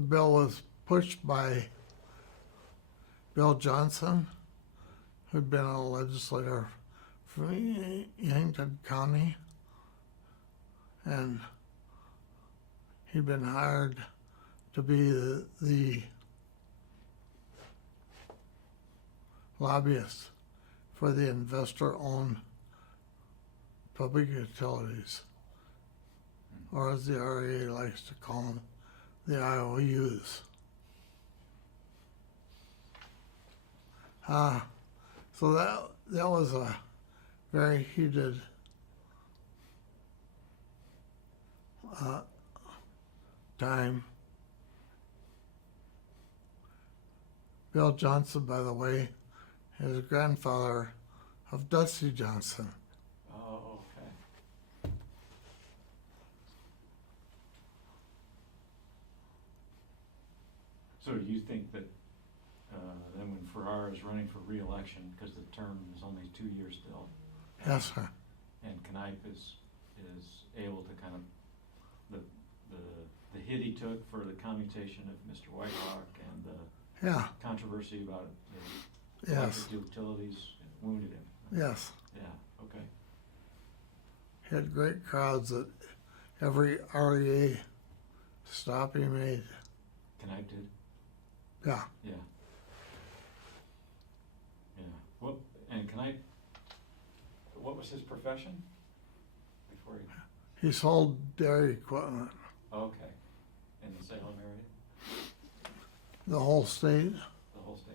bill was pushed by Bill Johnson, who'd been a legislator from Yankton County, and he'd been hired to be the lobbyist for the investor-owned public utilities, or as the REA likes to call them, the IOUs. So that was a very heated time. Bill Johnson, by the way, is a grandfather of Dusty Johnson. Oh, okay. So do you think that then when Farrar is running for re-election, because the term is only 2 years still, Yes, sir. and Knipe is able to kind of the hit he took for the commutation of Mr. Whitelock and the Yeah, controversy about the yes, electric utilities wounded him. yes. Yeah, okay. He had great crowds at every REA stop he made. Knipe did? Yeah, Yeah. Yeah. Well, and what was his profession before he? he sold dairy equipment. Okay. In the Salem area? The whole state. The whole state,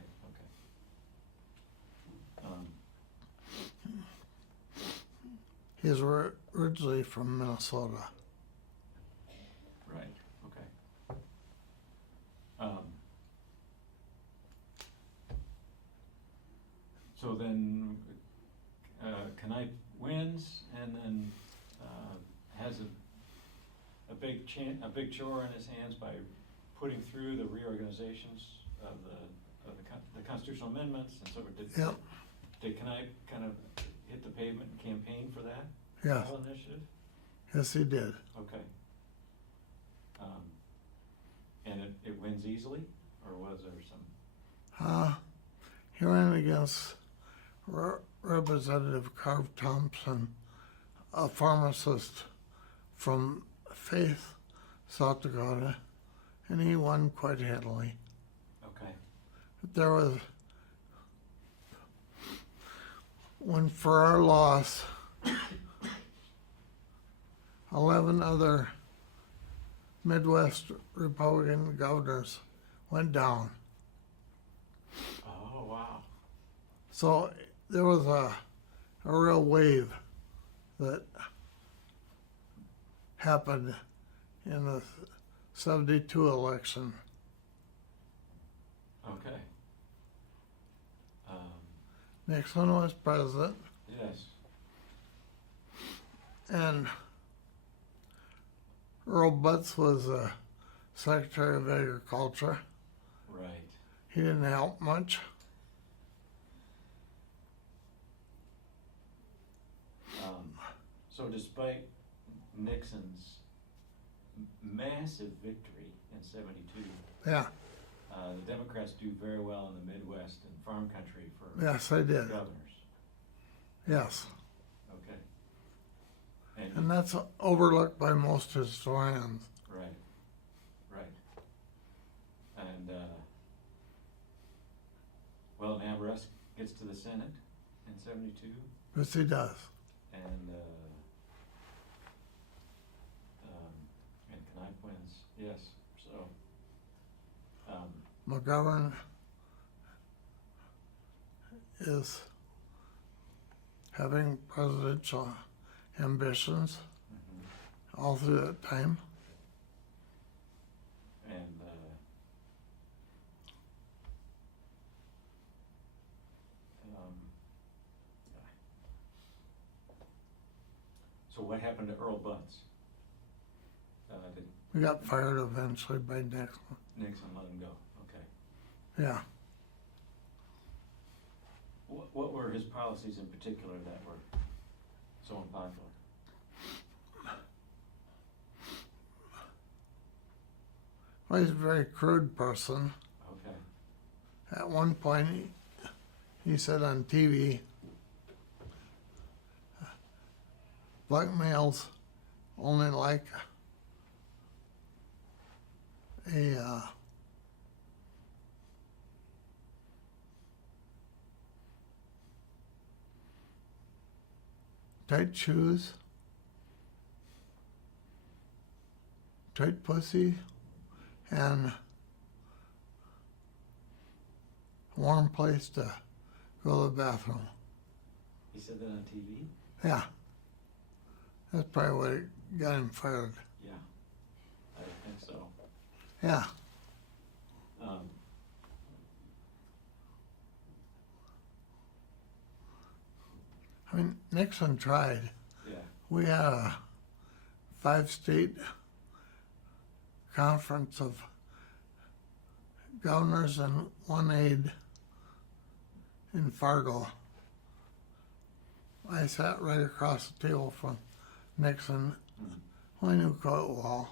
okay. He's originally from Minnesota. Right, okay. So then, Knipe wins and then has a big chore in his hands by putting through the reorganizations of the constitutional amendments, and so Yep. did Knipe kind of hit the pavement and campaign for that Yes, whole initiative? yes, he did. Okay. And it wins easily, or was there some? He ran against Representative Carl Thompson, a pharmacist from Faith, South Dakota, and he won quite handily. Okay. There was, when Farrar lost, 11 other Midwest Republican governors went down. Oh, wow. So there was a real wave that happened in the 72 election. Okay. Nixon was president, Yes. and Earl Butz was Secretary of Agriculture. Right. He didn't help much. So despite Nixon's massive victory in '72, Yeah, the Democrats do very well in the Midwest and farm country for yes, they did. governors. Yes, Okay. and that's overlooked by most historians. Right, right. And, well, Ambrose gets to the Senate in '72, Yes, he does. and Knipe wins, yes, so, McGovern is having presidential ambitions mhm. all through that time. And, so what happened to Earl Butz? Did We got fired eventually by Nixon. Nixon let him go? Okay. Yeah. What were his policies in particular that were so unpopular? Well, he's a very crude person. Okay. At one point, he said on TV, black males only like a tight shoes, tight pussy, and a warm place to go to the bathroom. He said that on TV? Yeah. That's probably what got him fired. Yeah, I think so. Yeah. I mean, Nixon tried. Yeah. We had a 5-state conference of governors and one aide in Fargo. I sat right across the table from Nixon. I knew quite well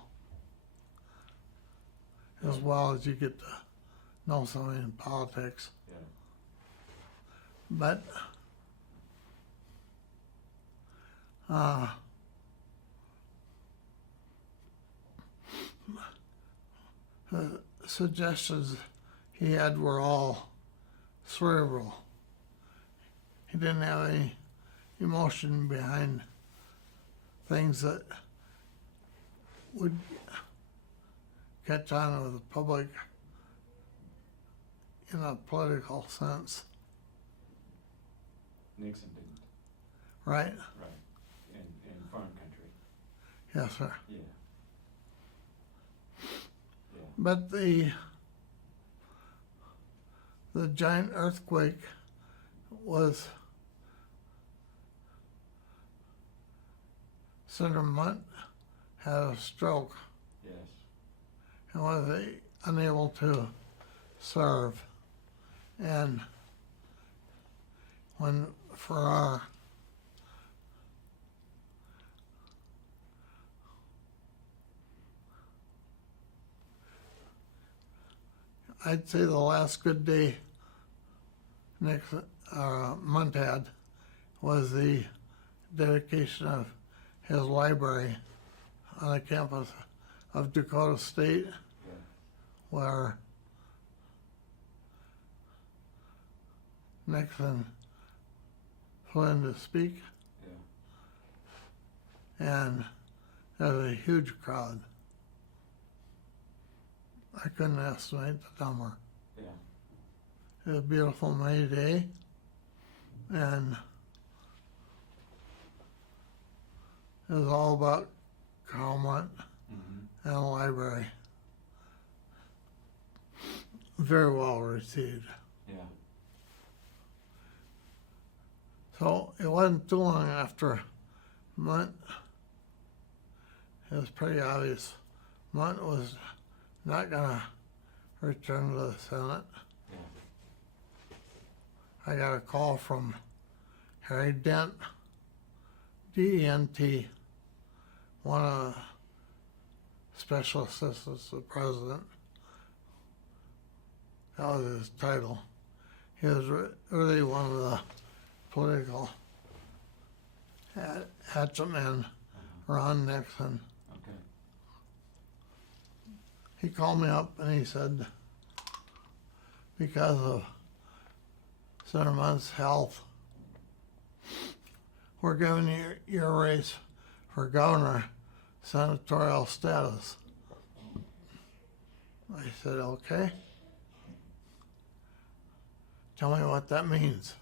as you get to know somebody in politics. Yeah. But the suggestions he had were all cerebral. He didn't have any emotion behind things that would catch on with the public in a political sense, Nixon didn't. right? Right. In foreign country. Yes, sir. Yeah. Yeah. But the giant earthquake was Senator Mundt had a stroke Yes. and was unable to serve. And when Farrar I'd say the last good day Mundt had was the dedication of his library on the campus of Dakota State, Yeah. where Nixon flew in to speak, Yeah. and there was a huge crowd. I couldn't estimate the number. Yeah. It was a beautiful May day, and it was all about Karl Mundt Mm-hmm. and the library. Very well received. Yeah. So it wasn't too long after Mundt, it was pretty obvious Mundt was not going to return to the Senate. Yeah. I got a call from Harry Dent, D-E-N-T, one of the special assistants to the president. That was his title. He was really one of the political hatchet men around Nixon. Okay. He called me up and he said, because of Senator Mundt's health, we're giving you your race for governor senatorial status. I said, okay. Tell me what that means.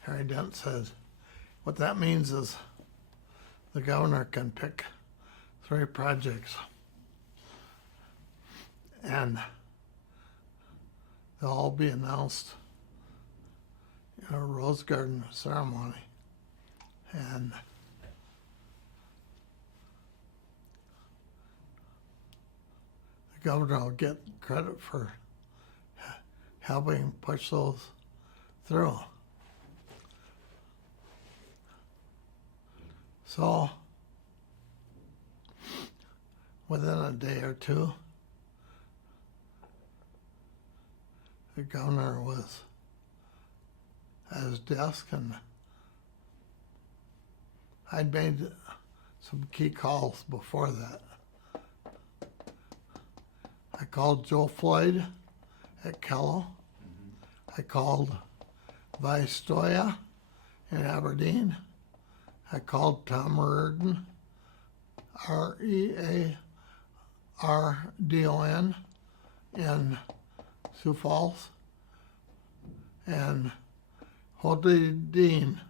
Harry Dent says, what that means is the governor can pick 3 projects and they'll all be announced in a rose garden ceremony. And governor will get credit for helping push those through. So, within a day or two, the governor was at his desk, and I'd made some key calls before that. I called Joe Floyd at Kello. I called Vi Stoya in Aberdeen. I called Tom Reardon, Reardon, in Sioux Falls, and Holte Dean,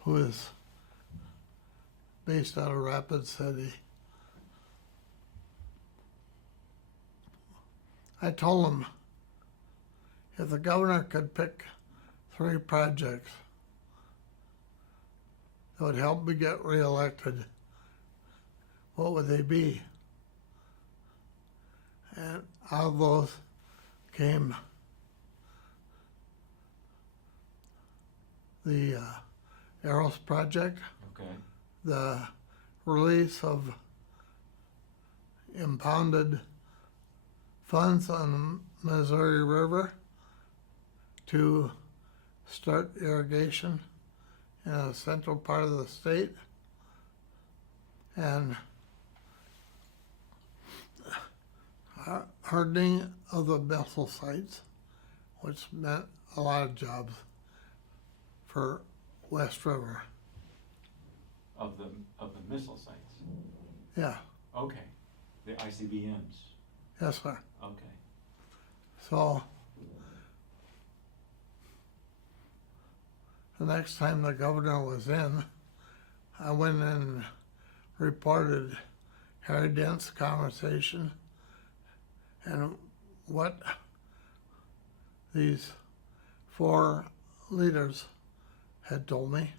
who is based out of Rapid City. I told him if the governor could pick 3 projects that would help me get reelected, what would they be? And out of those came the Arrows Project, Okay. the release of impounded funds on the Missouri River to start irrigation in the central part of the state, and hardening of the missile sites, which meant a lot of jobs for West River. Of the missile sites. Yeah, Okay. The ICBMs. yes, sir. Okay. So the next time the governor was in, I went in and reported Harry Dent's conversation and what these 4 leaders had told me.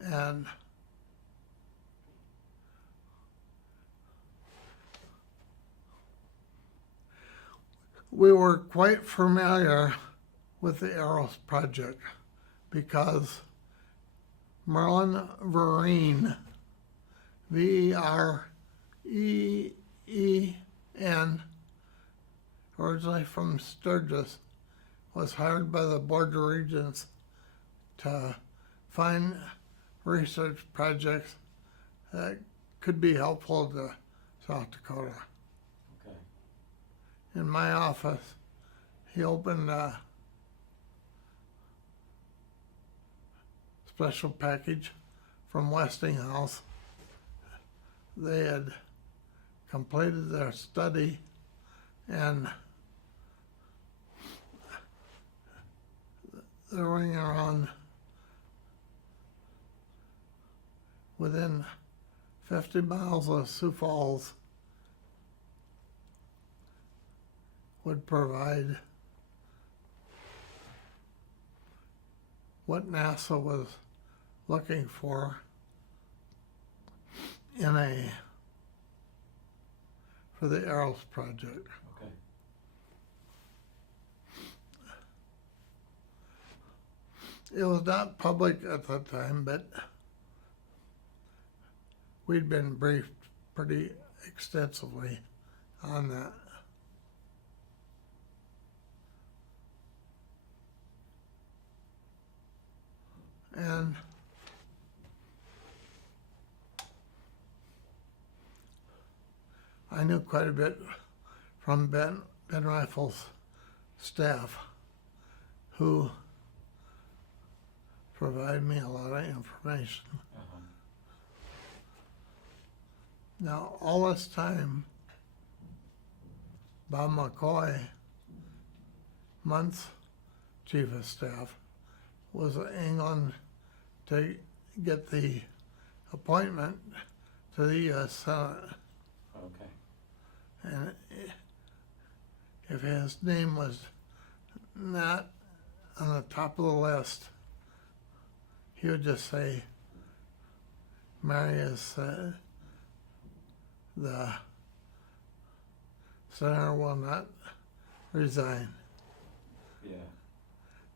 And we were quite familiar with the Arrows Project because Merlin Vereen, Vereen, originally from Sturgis, was hired by the Board of Regents to find research projects that could be helpful to South Dakota. Okay. In my office, he opened a special package from Westinghouse. They had completed their study, and they're running around within 50 miles of Sioux Falls would provide what NASA was looking for for the Arrows Project. Okay. It was not public at the time, but we'd been briefed pretty extensively on that. And I knew quite a bit from Ben Reifel's staff, who provided me a lot of information. Now, all this time, Bob McCoy, Mundt's chief of staff, was in England to get the appointment to the U.S. Senate. Okay. And if his name was not on the top of the list, he would just say, Mary is the Senator will not resign. Yeah.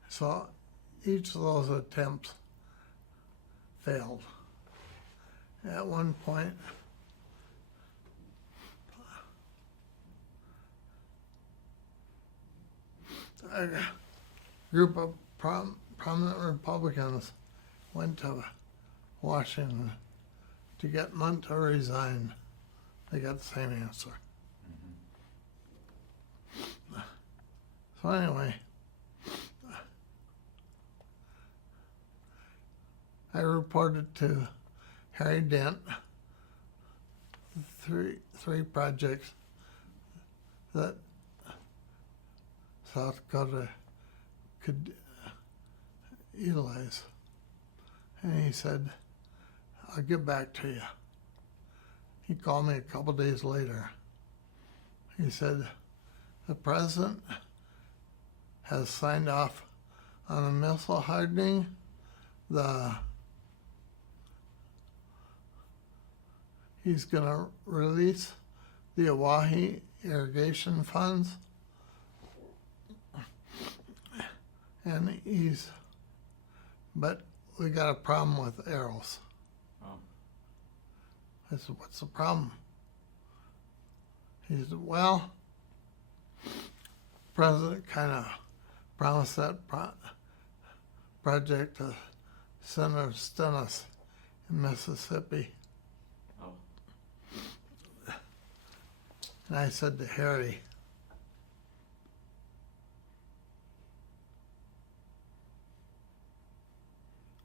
So each of those attempts failed. At one point, a group of prominent Republicans went to Washington to get Mundt to resign. They got the same answer. So anyway, I reported to Harry Dent three projects that South Dakota could utilize. And he said, I'll get back to you. He called me a couple days later. He said, the president has signed off on the missile hardening, he's going to release the Oahe irrigation funds, and but we got a problem with arrows. Oh. I said, what's the problem? He said, well, the president kind of promised that project to Senator Stennis in Mississippi. Oh. And I said to Harry,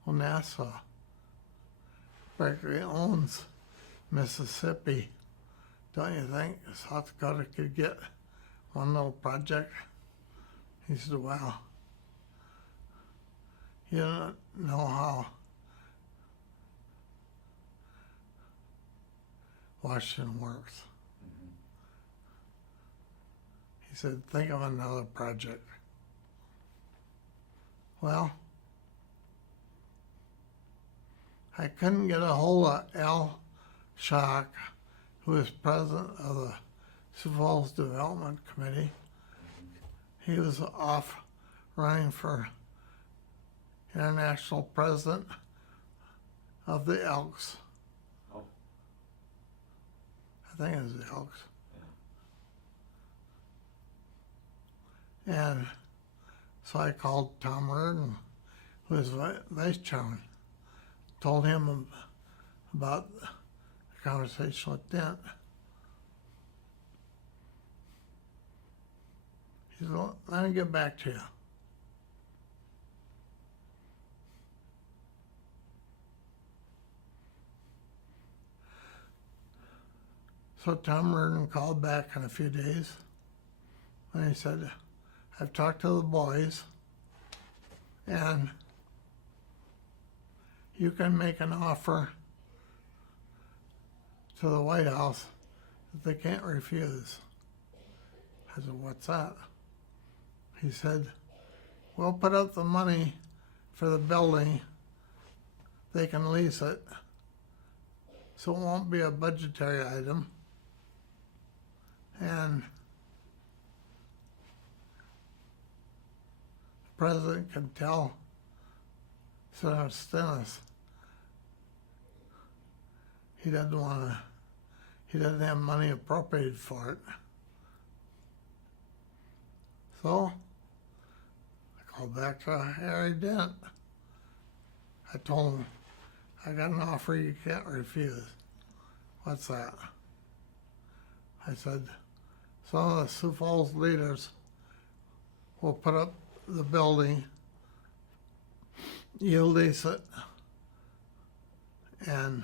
well, NASA practically owns Mississippi. Don't you think South Dakota could get one little project? He said, well, you don't know how Washington works. Mm-hmm. He said, think of another project. Well, I couldn't get a hold of Al Schock, who is president of the Sioux Falls Development Committee. He was off running for international president of the Elks. Oh. I think it was the Elks. Yeah. And so I called Tom Reardon, who was vice chairman, told him about the conversation with Dent. He said, well, let me get back to you. So Tom Reardon called back in a few days, and he said, I've talked to the boys, and you can make an offer to the White House that they can't refuse. I said, what's that? He said, we'll put up the money for the building. They can lease it, so it won't be a budgetary item. And the president can tell Senator Stennis he doesn't have money appropriated for it. So I called back to Harry Dent. I told him, I got an offer you can't refuse. What's that? I said, some of the Sioux Falls leaders will put up the building, you lease it, and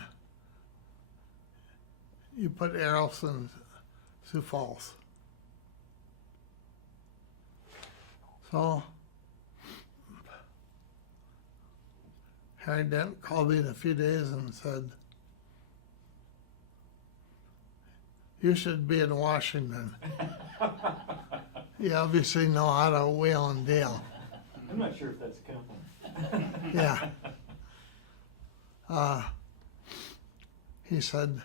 you put arrows in Sioux Falls. So Harry Dent called me in a few days and said, you should be in Washington. You obviously know how to wheel and deal. I'm not sure if that's a compliment. Yeah. He said, the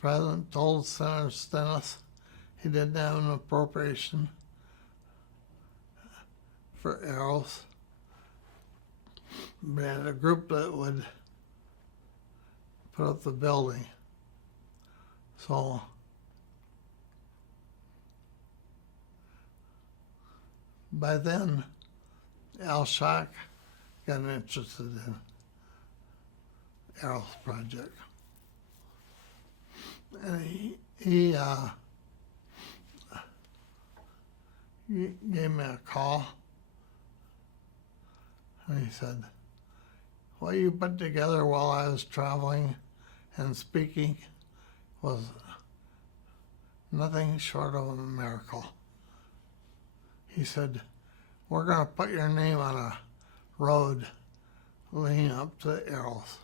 president told Senator Stennis he didn't have an appropriation for arrows. But he had a group that would put up the building. So by then, Al Shock got interested in Arrows project. And he gave me a call, and he said, what you put together while I was traveling and speaking was nothing short of a miracle. He said, we're going to put your name on a road leading up to the Arrows.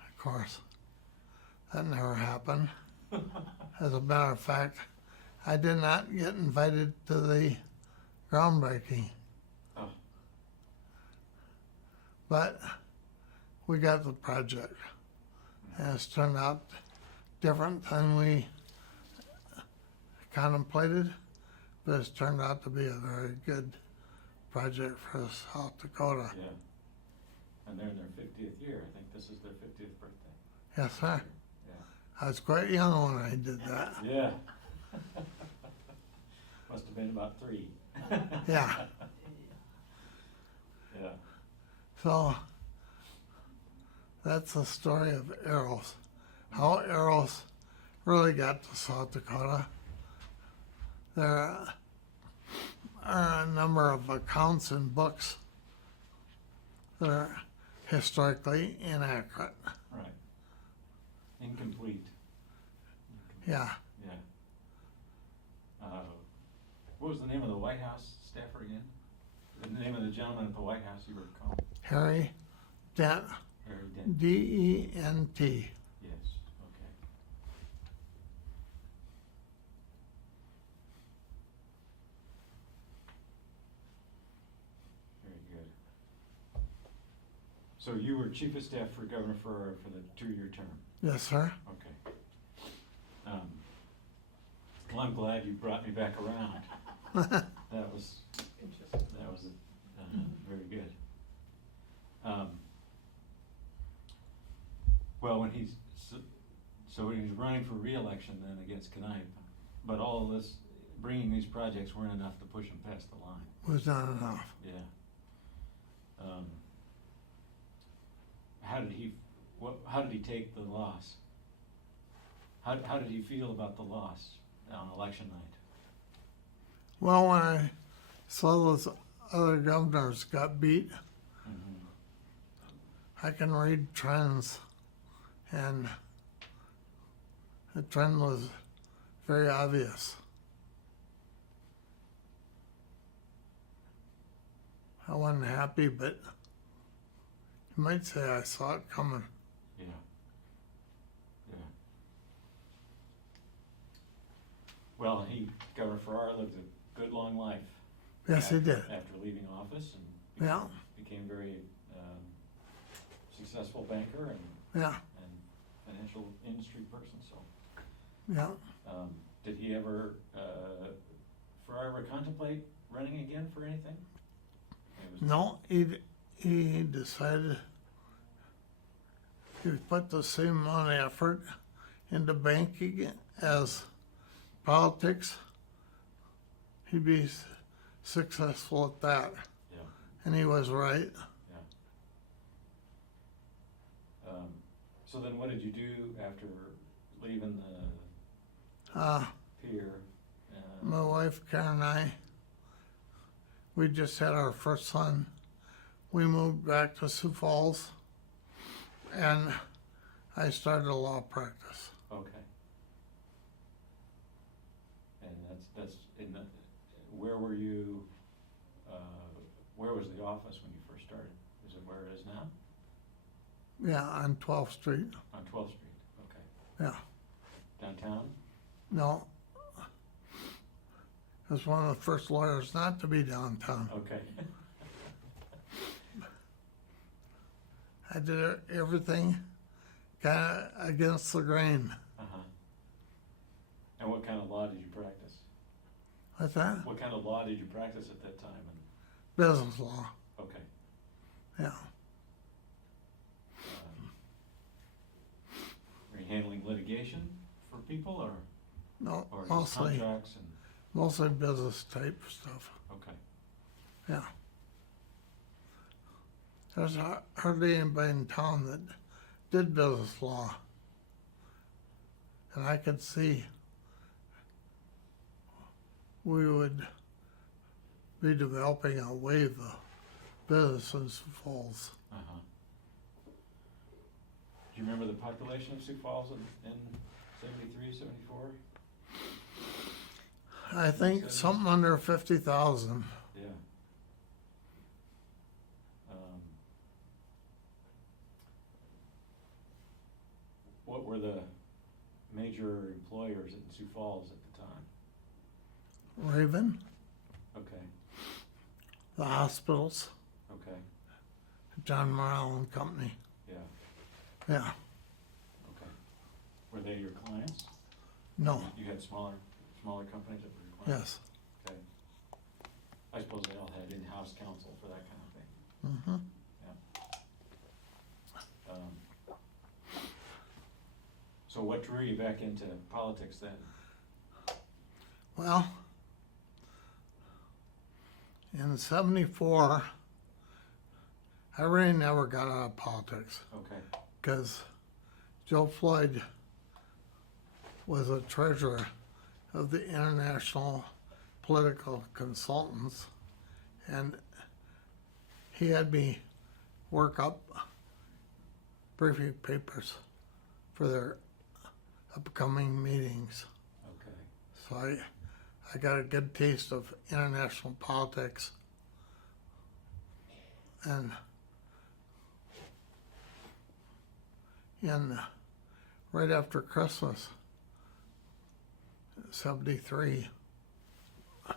Of course, that never happened. As a matter of fact, I did not get invited to the groundbreaking. Oh. But we got the project. And it's turned out different than we contemplated, but it's turned out to be a very good project for South Dakota. Yeah. And they're in their 50th year. I think this is their 50th birthday. Yes, sir. Yeah. I was quite young when I did that. Yeah. Must have been about 3. Yeah. Yeah. So that's the story of Arrows. How Arrows really got to South Dakota. There are a number of accounts and books that are historically inaccurate. Right. Incomplete. Yeah. Yeah. What was the name of the White House staffer again? The name of the gentleman at the White House you were calling? Harry Dent, Harry Dent. D-E-N-T. Yes. Okay. Very good. So you were chief of staff for Governor Farrar for the 2-year term? Yes, sir. Okay. Well, I'm glad you brought me back around. That was very good. Well, when he's when he's running for re-election then against Knipe, but all of this, bringing these projects weren't enough to push him past the line. Was not enough. Yeah. How did he take the loss? How did he feel about the loss on election night? Well, when I saw those other governors got beat, I can read trends, and the trend was very obvious. I wasn't happy, but you might say I saw it coming. Yeah. Yeah. Well, Governor Farrar lived a good long life. Yes, he did. After leaving office, and became very successful banker and financial industry person. So, Yeah. Did he ever contemplate running again for anything? No, he decided he would put the same amount of effort into banking as politics. He'd be successful at that. Yeah. And he was right. Yeah. So then what did you do after leaving the pier? My wife Karen and I, we just had our first son. We moved back to Sioux Falls, and I started a law practice. Okay. And that's in the, where were you, where was the office when you first started? Is it where it is now? Yeah, on 12th Street. On 12th Street, okay. Yeah. Downtown? No. I was one of the first lawyers not to be downtown. Okay. I did everything kind of against the grain. Uh-huh. And what kind of law did you practice? What's that? What kind of law did you practice at that time? Business law. Okay. Yeah. Were you handling litigation for people No, or just mostly contracts and, mostly business type stuff. okay. Yeah. There's hardly anybody in town that did business law. And I could see we would be developing a wave of business in Sioux Falls. Uh-huh. Do you remember the population of Sioux Falls in 73, 74? I think something under 50,000. Yeah. What were the major employers in Sioux Falls at the time? Raven, Okay, the hospitals, okay, John Morrell and Company. yeah, Yeah. okay. Were they your clients? No. You had smaller companies that were your clients? Yes. Okay. I suppose they all had in-house counsel for that kind of thing. Mm-hmm. So what drew you back into politics then? Well, in '74, I really never got out of politics Okay, because Joe Floyd was a treasurer of the International Political Consultants, and he had me work up briefing papers for their upcoming meetings. okay, So I got a good taste of international politics, and right after Christmas, '73, I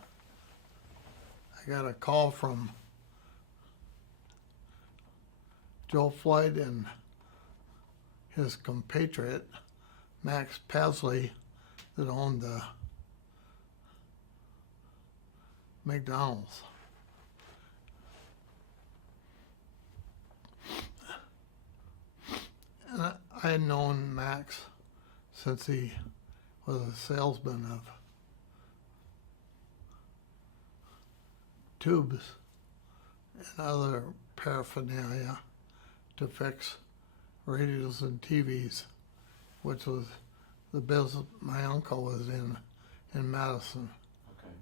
got a call from Joe Floyd and his compatriot, Max Pasley, that owned the McDonald's. And I had known Max since he was a salesman of tubes and other paraphernalia to fix radios and TVs, which was the business my uncle was in Madison. okay.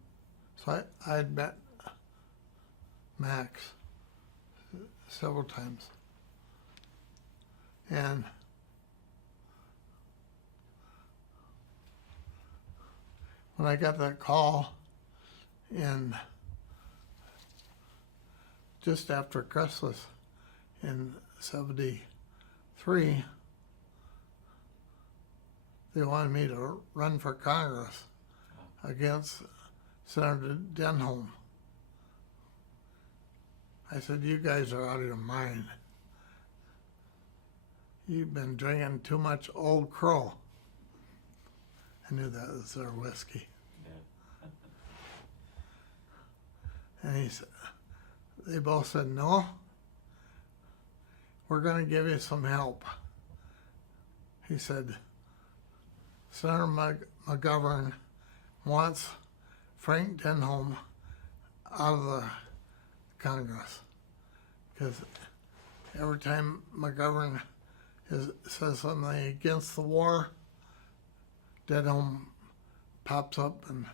So I had met Max several times. And when I got that call in just after Christmas in '73, they wanted me to run for Congress against Senator Denholm. I said, "You guys are out of your mind. You've been drinking too much Old Crow." I knew that was their whiskey. Yeah. And they both said, "No, we're going to give you some help." He said, "Senator McGovern wants Frank Denholm out of the Congress because every time McGovern says something against the war, Denholm pops up and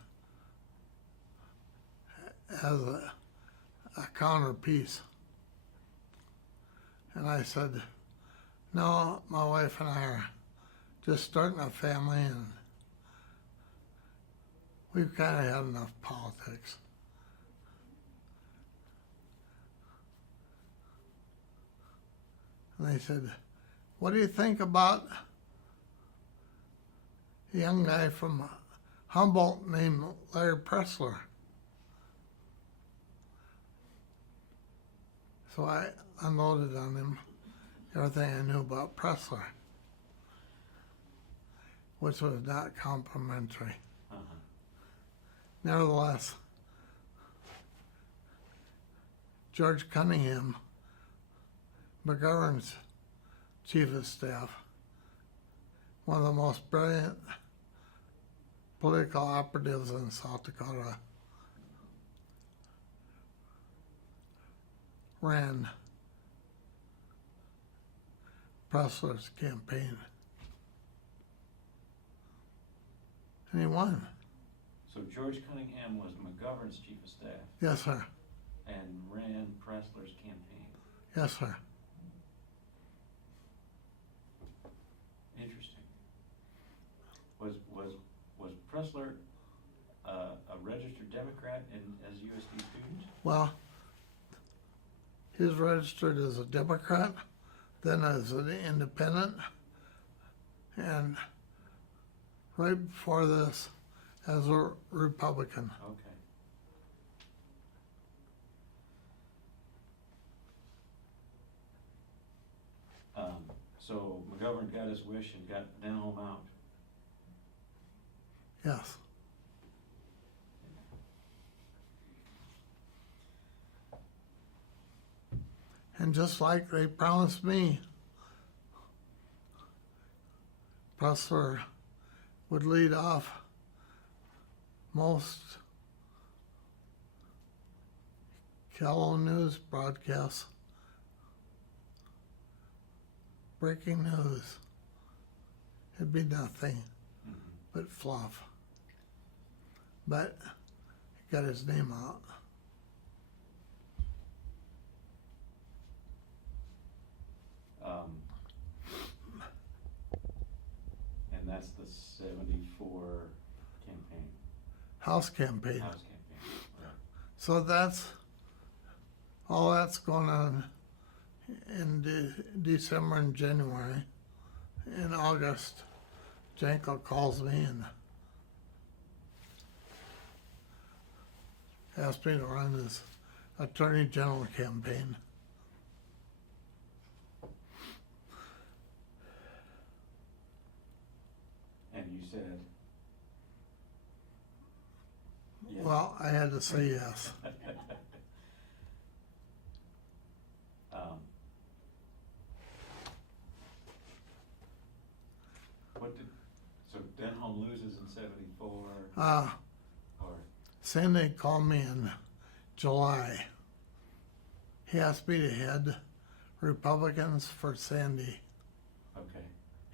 has a counterpiece." And I said, "No, my wife and I are just starting a family, and we've kind of had enough politics." And they said, "What do you think about a young guy from Humboldt named Larry Pressler?" So I unloaded on him everything I knew about Pressler. which was not complimentary. Uh-huh. Nevertheless, George Cunningham, McGovern's chief of staff, one of the most brilliant political operatives in South Dakota, ran Pressler's campaign. And he won. So George Cunningham was McGovern's chief of staff Yes, sir. and ran Pressler's campaign. Yes, sir. Interesting. Was Pressler a registered Democrat as USD student? Well, he was registered as a Democrat, then as an independent, and right before this, as a Republican. Okay. So McGovern got his wish and got Denholm out. Yes. And just like they promised me, Pressler would lead off most Callow news broadcasts. Breaking news. It'd be nothing but fluff. But he got his name out. And that's the 74 campaign, House campaign. House campaign. Right. So all that's going on in December and January. In August, Janklow calls me and asked me to run his Attorney General campaign. And you said, yes. Well, I had to say yes. So Denholm loses in 74, or? Sandy called me in July. He asked me to head Republicans for Sandy. Okay.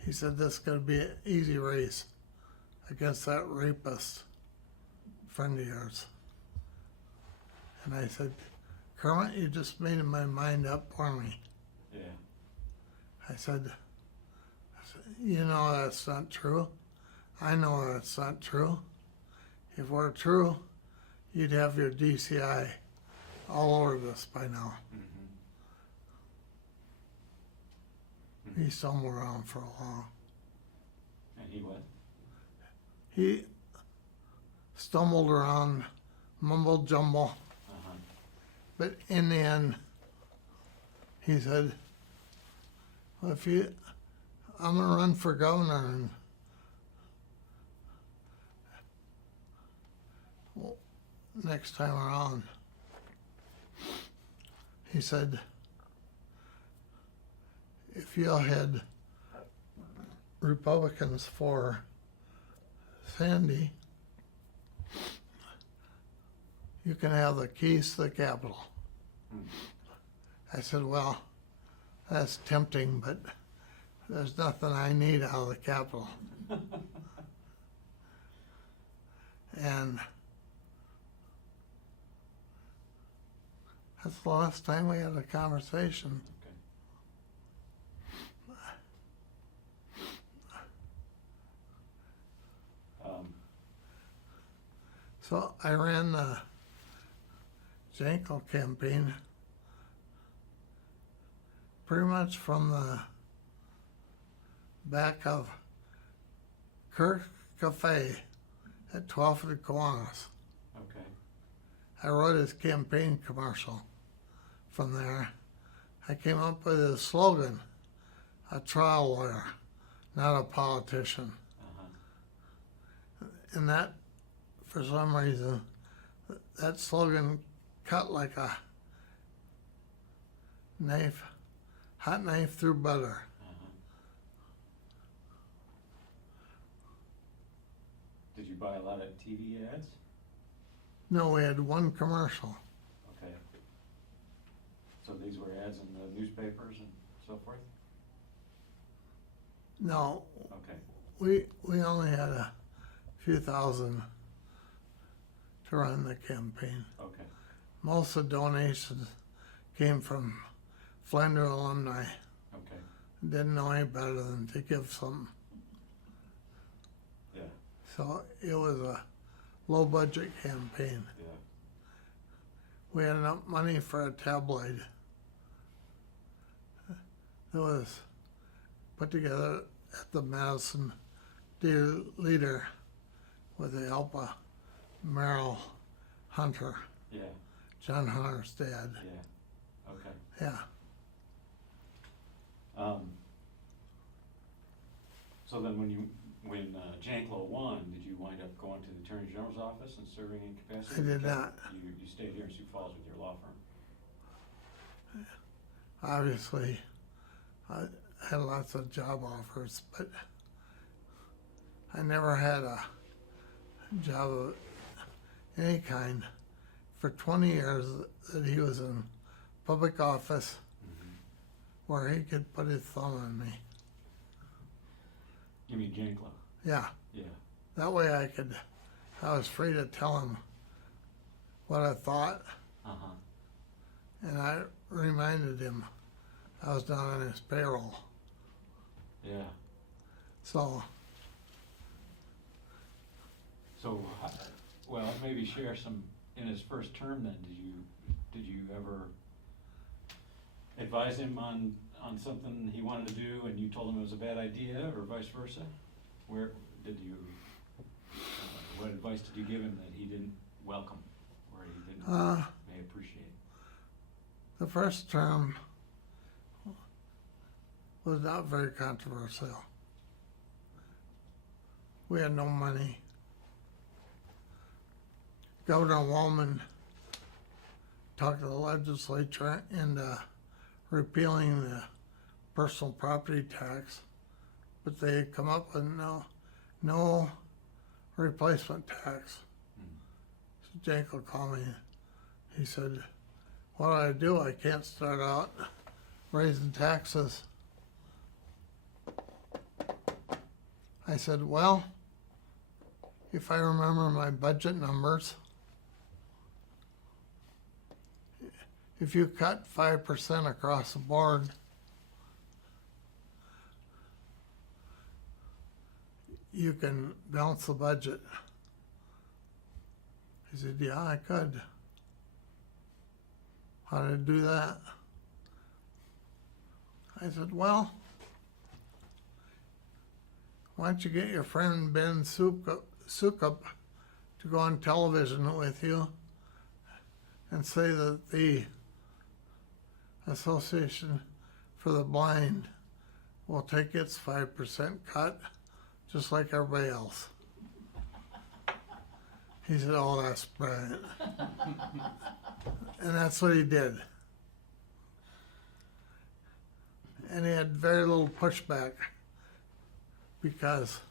He said this is going to be an easy race against that rapist friend of yours. And I said, Kermit, you just made my mind up for me. Yeah. I said, you know that's not true. I know that's not true. If it were true, you'd have your DCI all over this by now. Mm-hmm. He stumbled around for a while. And he what? He stumbled around, mumbled jumble, Uh-huh. but in the end, he said, well, I'm gonna run for governor, and next time around, he said, if you'll head Republicans for Sandy, you can have the keys to the Capitol. I said, well, that's tempting, but there's nothing I need out of the Capitol. And that's the last time we had a conversation. Okay. So I ran the Janklow campaign pretty much from the back of Kirk Cafe at 12th and Kiwanis. Okay. I wrote his campaign commercial from there. I came up with his slogan, a trial lawyer, not a politician. Uh-huh. and that, for some reason, that slogan cut like a knife, hot knife through butter. Uh-huh. Did you buy a lot of TV ads? No, we had one commercial. Okay. So these were ads in the newspapers and so forth? No, Okay. we only had a few thousand to run the campaign. Okay. Most of the donations came from Flander alumni. Okay. Didn't know any better than to give something. Yeah. So it was a low budget campaign. Yeah. We had enough money for a tabloid. It was put together at the Madison Daily Leader with the help of Merrill Hunter, Yeah. John Hunter's dad. Yeah. Okay. Yeah. So then when Janklow won, did you wind up going to the Attorney General's office and serving in capacity? I did not. You stayed here in Sioux Falls with your law firm? Obviously, I had lots of job offers, but I never had a job of any kind. For 20 years that he was in public office Mm-hmm. where he could put his thumb on me. You mean Janklow? Yeah, Yeah. that way I was free to tell him what I thought, Uh-huh. and I reminded him I was not on his payroll. Yeah. So, So, well, maybe share some, in his first term then, did you ever advise him on something he wanted to do and you told him it was a bad idea, or vice versa? Where did you, what advice did you give him that he didn't welcome, or he didn't may appreciate? the first term was not very controversial. We had no money. Governor Walman talked to the legislature into repealing the personal property tax, but they had come up with no replacement tax. So Janklow called me. He said, "What do I do? I can't start out raising taxes." I said, "Well, if I remember my budget numbers, if you cut 5% across the board, you can balance the budget." He said, "Yeah, I could." How did I do that? I said, "Well, why don't you get your friend Ben Sukup to go on television with you and say that the Association for the Blind will take its 5% cut just like everybody else." He said, "Oh, that's brilliant." And that's what he did. And he had very little pushback because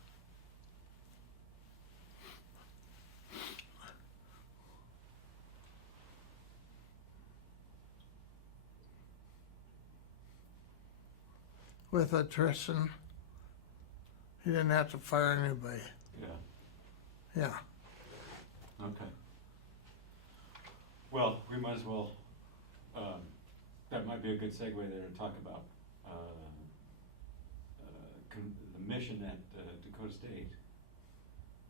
with attrition, he didn't have to fire anybody. Yeah. Yeah. Okay. Well, we might as well, that might be a good segue there to talk about the mission at Dakota State.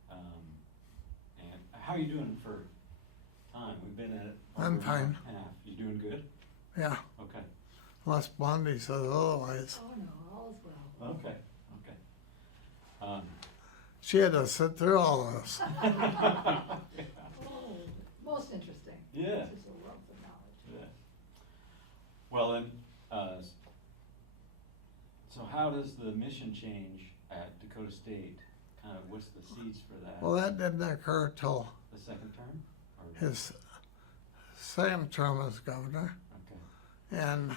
And how are you doing for time? We've been at it. I'm over a fine. month and a half. You doing good? Yeah. Okay. Unless Blondie says otherwise. Oh, no, all's well. Okay. Okay. She had to sit through all of this. Oh, most interesting. Yeah. This is a wealth of knowledge. Yeah. Well, then, so how does the mission change at Dakota State kind of, what's the seeds for that? Well, that didn't occur till The second term? Or- his second term as governor. Okay. And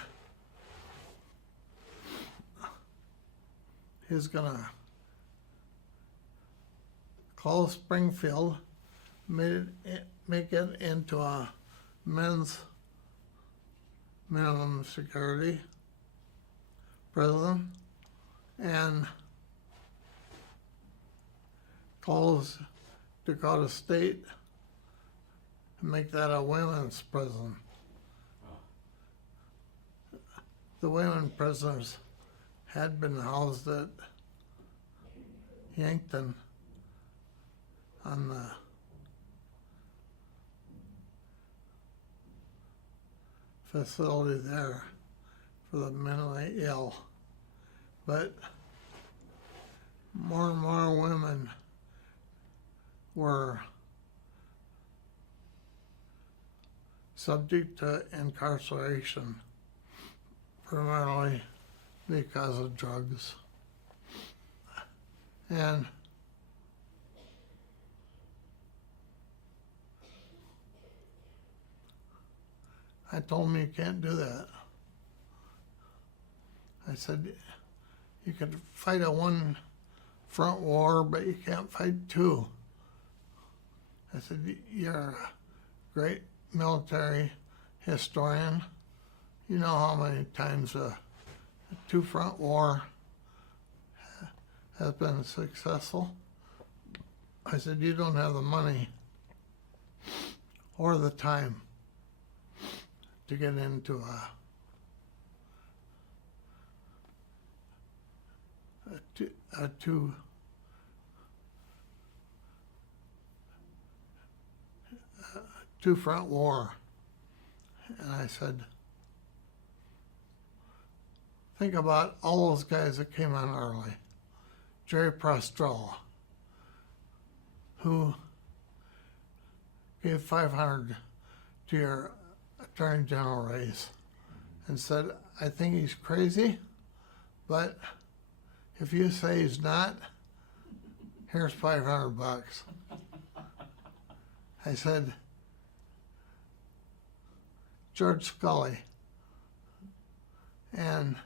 he's gonna close Springfield, make it into a men's minimum security prison, and close Dakota State and make that a women's prison. Oh, The women prisoners had been housed at Yankton on the facility there for the mentally ill. But more and more women were subject to incarceration, primarily because of drugs. And I told him, you can't do that. I said, you could fight a one front war, but you can't fight two. I said, you're a great military historian. You know how many times a two front war has been successful. I said, you don't have the money or the time to get into a two front war. And I said, think about all those guys that came on early. Jerry Prestrella, who gave $500 to your Attorney General race and said, I think he's crazy, but if you say he's not, here's $500. I said, George Scully, and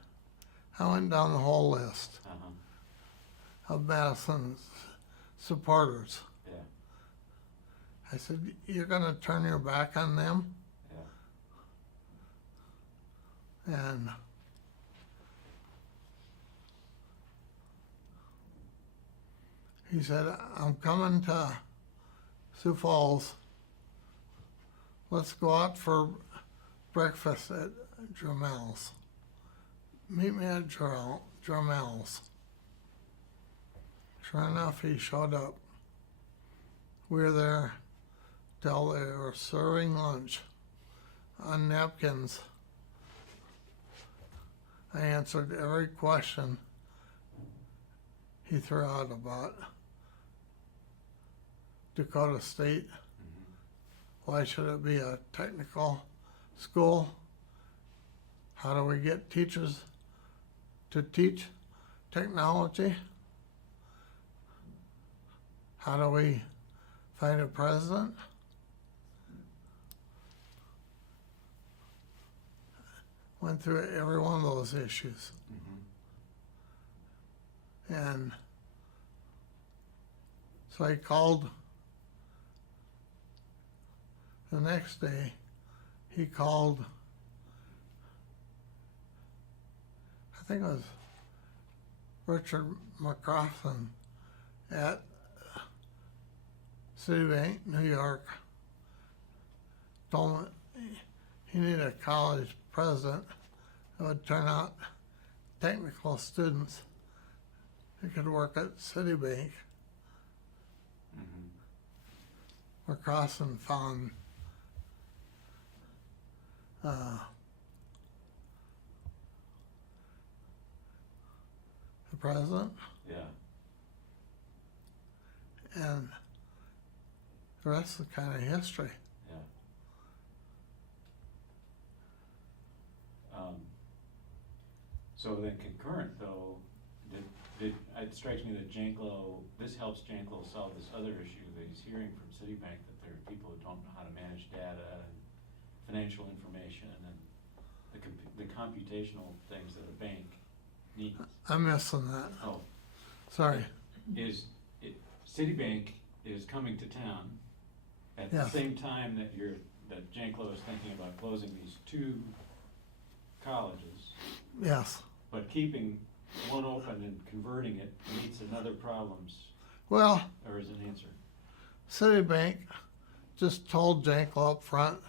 I went down the whole list of Madison's supporters. Yeah. I said, you're gonna turn your back on them? Yeah. And he said, I'm coming to Sioux Falls. Let's go out for breakfast at Jermel's. Meet me at Jermel's. Sure enough, he showed up. We were there till they were serving lunch on napkins. I answered every question he threw out about Dakota State. Why should it be a technical school? How do we get teachers to teach technology? How do we find a president? Went through every one of those issues. And so I called the next day. He called, I think it was Richard McCrofton at Citibank, New York. Told him he needed a college president that would turn out technical students that could work at Citibank. McCrofton found the president. Yeah. And the rest is kind of history. Yeah. So then concurrent though, did it strikes me that Janklow, this helps Janklow solve this other issue that he's hearing from Citibank, that there are people who don't know how to manage data and financial information and the computational things that a bank needs. I'm missing that. Oh, Sorry. Citibank is coming to town at the Yes. same time that Janklow is thinking about closing these 2 colleges, Yes. but keeping one open and converting it meets another problems, Well, or is an answer. Citibank just told Janklow up front,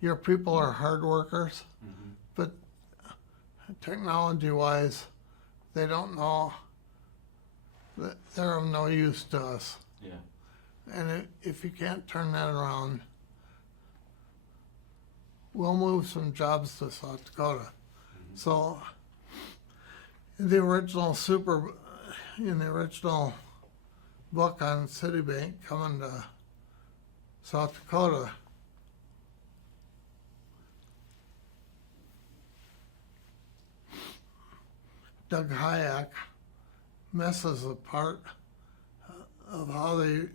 your people are hard workers, Mm-hmm. but technology-wise, they don't know that they're of no use to us. Yeah. And if you can't turn that around, we'll move some jobs to South Dakota. Mm-hmm. So, in the original book on Citibank coming to South Dakota, Doug Hayek messes a part of how they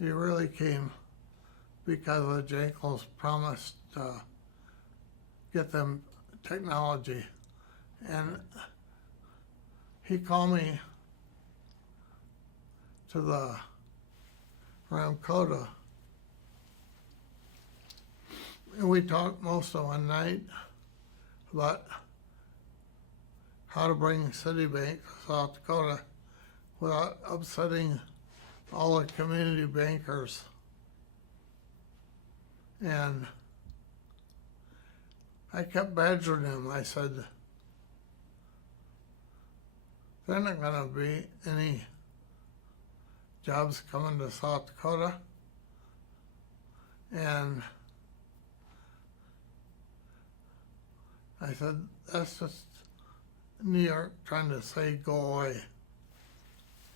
really came because of Janklow's promise to get them technology. And he called me to the Ramkota, and we talked most of one night about how to bring Citibank to South Dakota without upsetting all the community bankers. And I kept badgering him. I said, there are not going to be any jobs coming to South Dakota. And I said, that's just New York trying to say go away.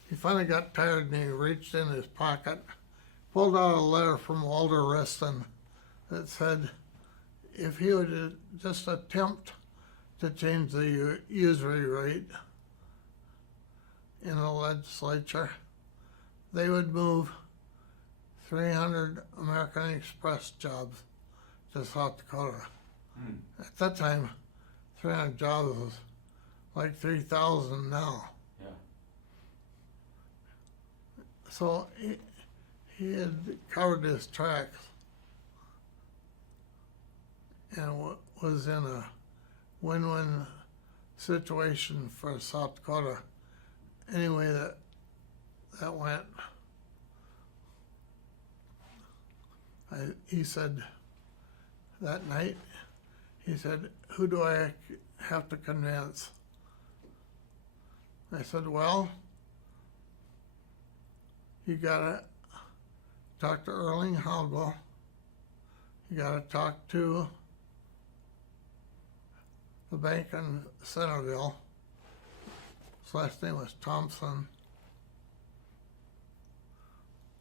He finally got tired and he reached in his pocket, pulled out a letter from Walter Reston that said if he would just attempt to change the usury rate in the legislature, they would move 300 American Express jobs to South Dakota. At that time, 300 jobs was like 3,000 now. Yeah. So he had covered his tracks and was in a win-win situation for South Dakota. Anyway, that went. He said that night, he said, who do I have to convince? I said, well, you gotta talk to Erling Hagel. You gotta talk to the bank in Centerville. His last name was Thompson.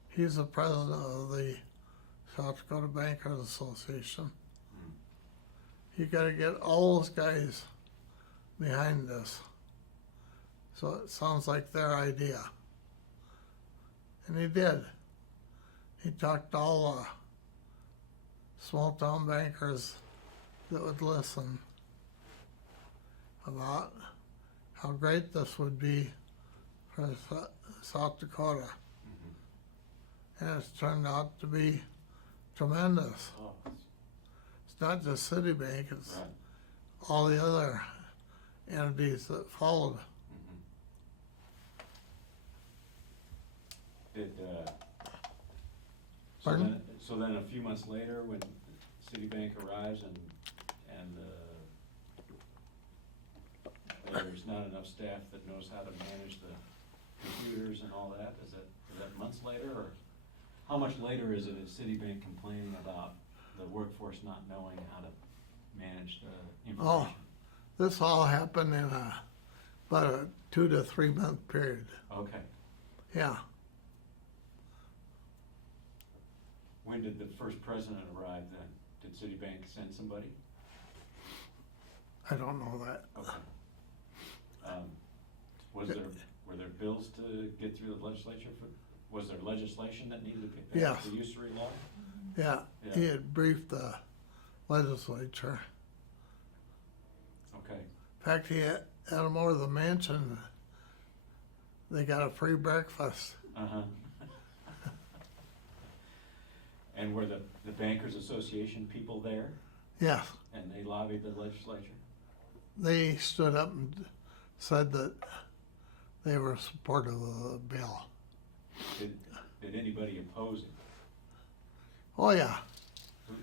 He's the president of the South Dakota Bankers Association. You gotta get all those guys behind this. So it sounds like their idea. And he did. He talked to all the small town bankers that would listen about how great this would be for South Dakota. And it's turned out to be tremendous. Oh, It's not just Citibank, it's right. all the other entities that followed. Pardon? So then a few months later, when Citibank arrives and there's not enough staff that knows how to manage the computers and all that, is that months later, or how much later is Citibank complaining about the workforce not knowing how to manage the information? Oh, this all happened in about a 2 to 3 month period. Okay. Yeah. When did the first president arrive then? Did Citibank send somebody? I don't know that. Okay. Were there bills to get through the legislature was there legislation that needed to be Yes. the usury law? Yeah, Yeah. he had briefed the legislature. Okay. In fact, he had them over the mansion. They got a free breakfast. Uh-huh. And were the Bankers Association people there, Yes, and they lobbied the legislature? they stood up and said that they were supportive of the bill. Did anybody oppose it? Oh yeah,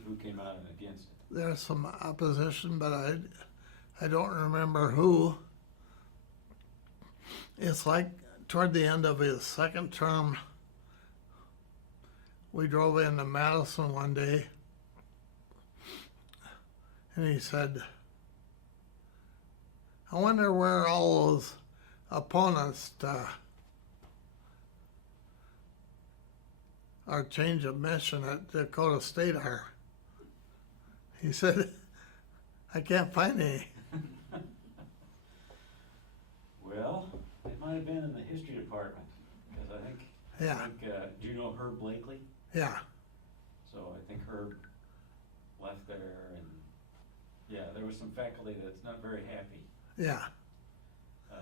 Who came out and against it? there's some opposition, but I don't remember who. It's like toward the end of his second term, we drove into Madison one day, and he said, I wonder where all those opponents to our change of mission at Dakota State are. He said, I can't find any. Well, it might have been in the history department, because I think, Yeah, do you know Herb Blakely? yeah, So I think Herb left there, and, yeah, there was some faculty that's not very happy. yeah. Uh,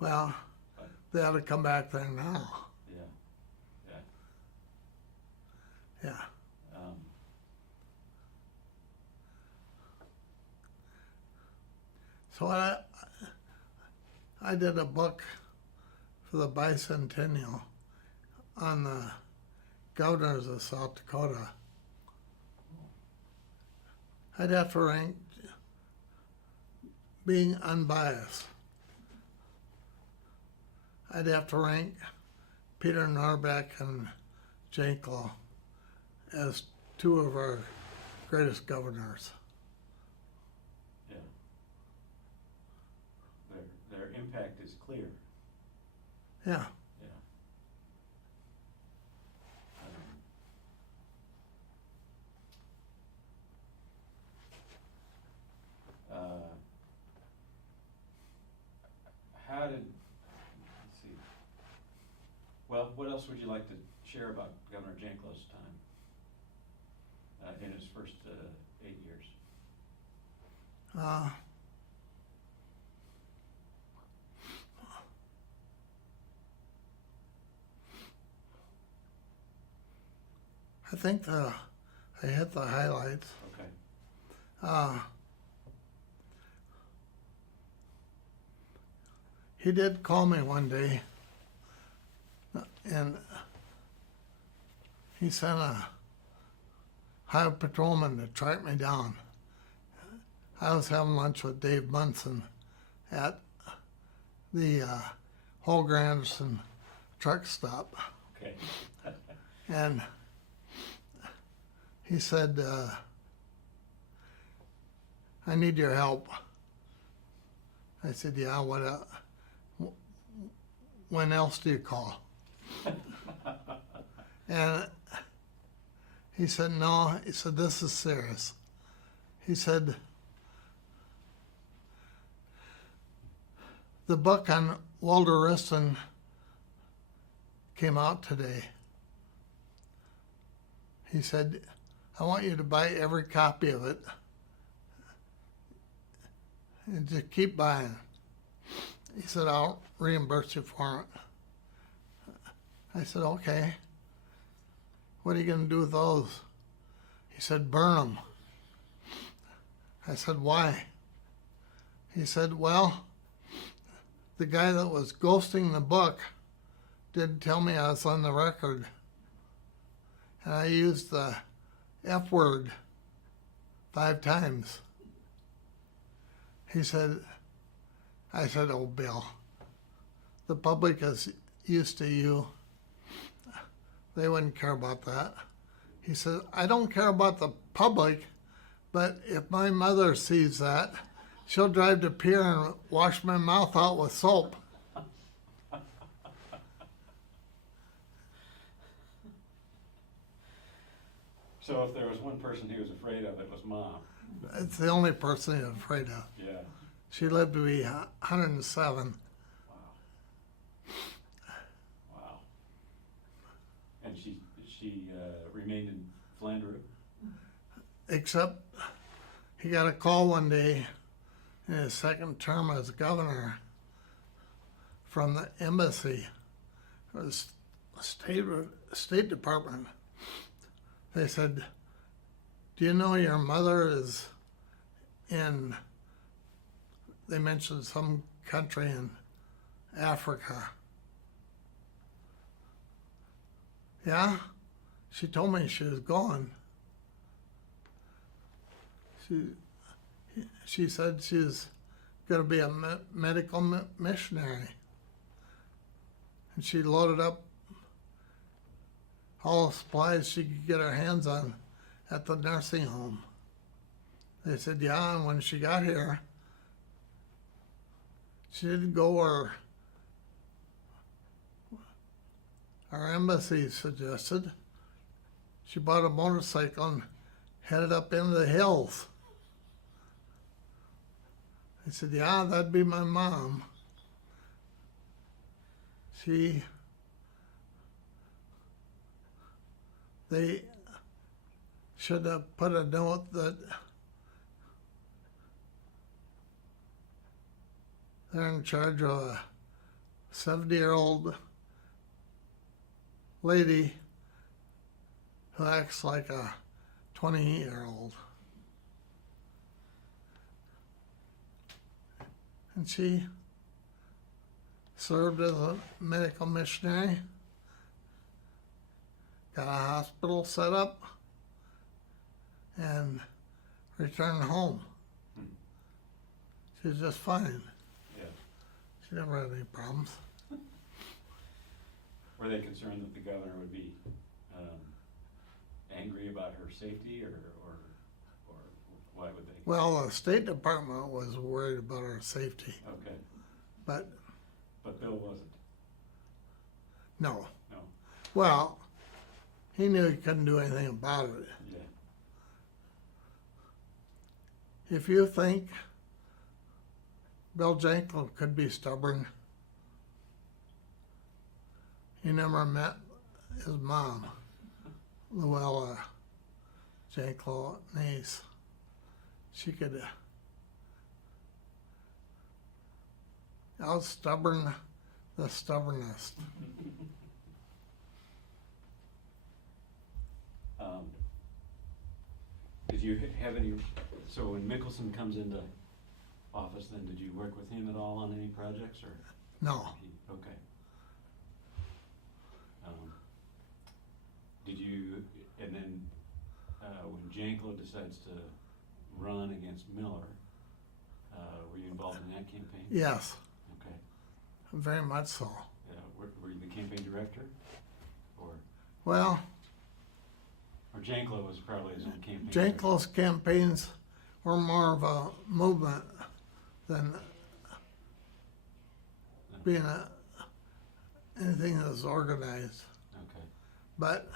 Well, but, they ought to come back there now. yeah, yeah. Yeah. So I did a book for the bicentennial on the governors of South Dakota. I'd have to rank being unbiased. I'd have to rank Peter Norbeck and Janklow as two of our greatest governors. Yeah. Their impact is clear. Yeah. Yeah. How did, let's see. Well, what else would you like to share about Governor Janklow's time in his first 8 years? I think I hit the highlights. Okay. He did call me one day, and he sent a highway patrolman to track me down. I was having lunch with Dave Munson at the Holger Anderson truck stop, Okay. and he said, I need your help. I said, yeah, when else do you call? And he said, no. He said, this is serious. He said, the book on Walter Wriston came out today. He said, I want you to buy every copy of it and just keep buying. He said, I'll reimburse you for it. I said, okay. What are you going to do with those? He said, burn them. I said, why? He said, well, the guy that was ghosting the book didn't tell me I was on the record. And I used the F word 5 times. He said, I said, oh, Bill, the public is used to you. They wouldn't care about that. He said, I don't care about the public, but if my mother sees that, she'll drive to Pier and wash my mouth out with soap. So if there was one person he was afraid of, it was Mom. It's the only person he's afraid of. Yeah. She lived to be 107. Wow. she remained in Flandreau? Except he got a call one day in his second term as governor from the embassy, or the State Department. They said, "Do you know your mother is in," they mentioned some country in Africa. Yeah, she told me she was going. She said she's going to be a medical missionary. And she loaded up all the supplies she could get her hands on at the nursing home. They said, yeah, and when she got here, she didn't go where our embassy suggested. She bought a motorcycle and headed up into the hills. I said, yeah, that'd be my mom. They should have put a note that they're in charge of a 70-year-old lady who acts like a 20-year-old. And she served as a medical missionary, got a hospital set up, and returned home. She was just fine. Yeah. She never had any problems. Were they concerned that the governor would be angry about her safety, or why would they? Well, the State Department was worried about her safety, Okay, but but Bill wasn't. no. No. Well, he knew he couldn't do anything about it. Yeah. If you think Bill Janklow could be stubborn, he never met his mom, Luella Janklow, niece. She could out stubborn the stubbornest. Did you have any, so when Mickelson comes into office, then did you work with him at all on any projects, or? No. Okay. Did you, and then when Janklow decides to run against Miller, were you involved in that campaign? Yes, Okay. very much so. Were you the campaign director, or Well, Janklow was probably his own campaign? Janklow's campaigns were more of a movement than being anything that was organized. Okay. But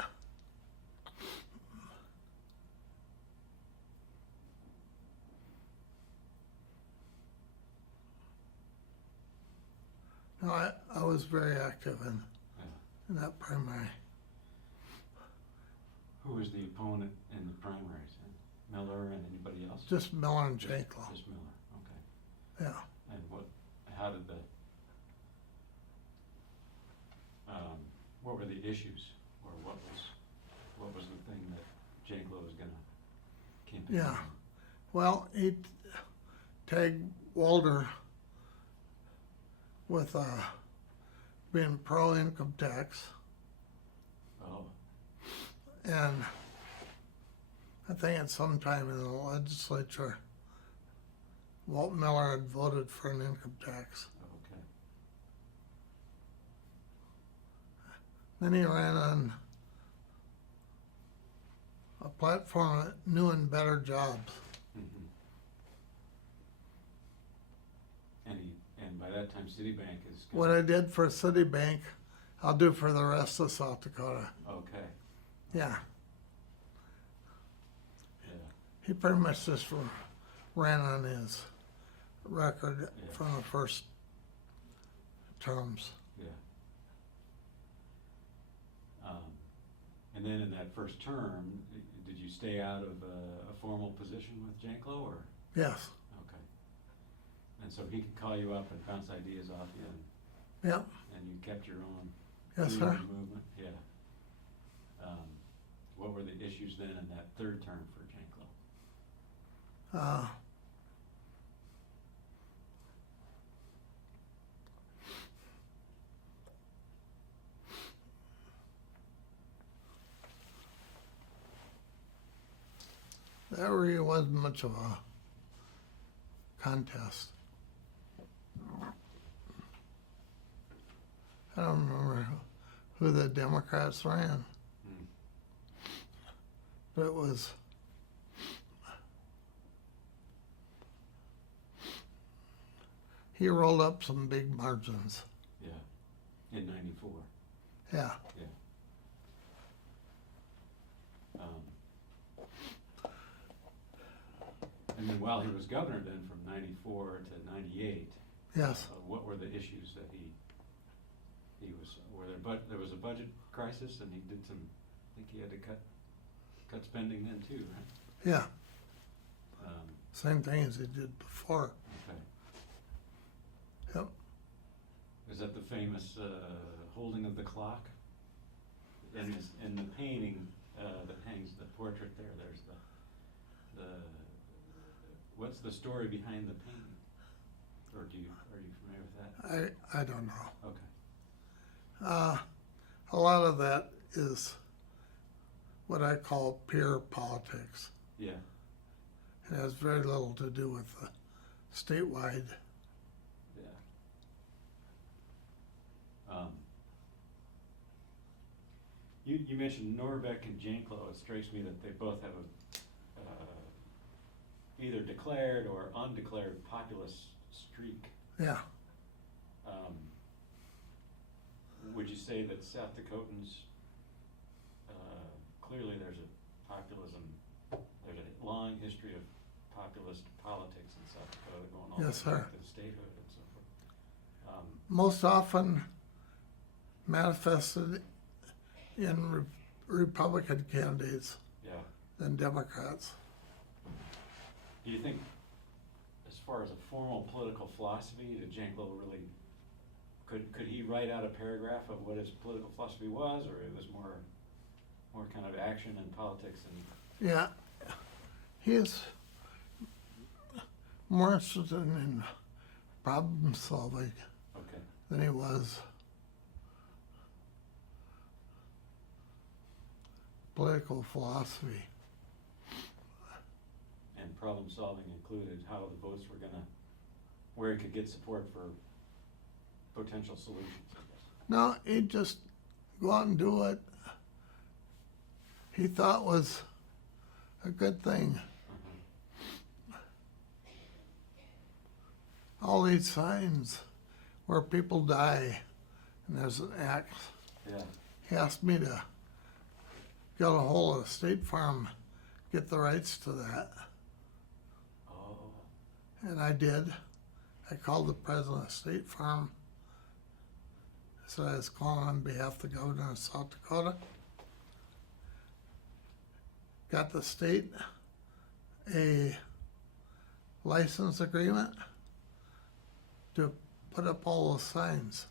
no, I was very active in that primary. Who was the opponent in the primaries? Miller and anybody else? Just Miller and Janklow. Just Miller. Okay. Yeah. And how did what were the issues, or what was the thing that Janklow was gonna campaign Yeah. on? Well, he tagged Walter with being pro-income tax, Oh, and I think at some time in the legislature, Walt Miller had voted for an income tax. okay. Then he ran on a platform of new and better jobs. Mm-hmm. And by that time, Citibank is. What I did for Citibank, I'll do for the rest of South Dakota. Okay. Yeah, Yeah. he pretty much just ran on his record from the first terms. Yeah. And then in that first term, did you stay out of a formal position with Janklow, or? Yes. Okay. And so he could call you up and bounce ideas off you, Yep. and you kept your own Yes, freedom sir. of movement? Yeah. What were the issues then in that third term for Janklow? There really wasn't much of a contest. I don't remember who the Democrats ran, Hmm. but it was he rolled up some big margins. Yeah. In '94. Yeah. Yeah. And then while he was governor then from '94 to '98, Yes. what were the issues that he was, there was a budget crisis, and he did some, I think he had to cut spending then too, right? Yeah. Um, Same thing as he did before. okay. Yep. Is that the famous holding of the clock? In the painting that hangs the portrait there, there's the what's the story behind the painting? Or are you familiar with that? I don't know. Okay. A lot of that is what I call peer politics. Yeah. It has very little to do with the statewide. Yeah. You mentioned Norbeck and Janklow. It strikes me that they both have a either declared or undeclared populist streak. Yeah. Would you say that South Dakotans, clearly there's a long history of populist politics in South Dakota going all the way Yes, back sir. to statehood and so forth. Most often manifested in Republican candidates Yeah. than Democrats. Do you think, as far as a formal political philosophy, did Janklow really, could he write out a paragraph of what his political philosophy was, or it was more kind of action and politics and? Yeah. He's more interested in problem solving Okay. than he was political philosophy. And problem solving included how the votes were where he could get support for potential solutions, I guess. No, he'd just go out and do what he thought was a good thing. All these signs where people die and there's an axe. Yeah. He asked me to get a hold of State Farm, get the rights to that. Oh. And I did. I called the president of State Farm. I said I was calling on behalf of the governor of South Dakota. Got the state a license agreement to put up all those signs.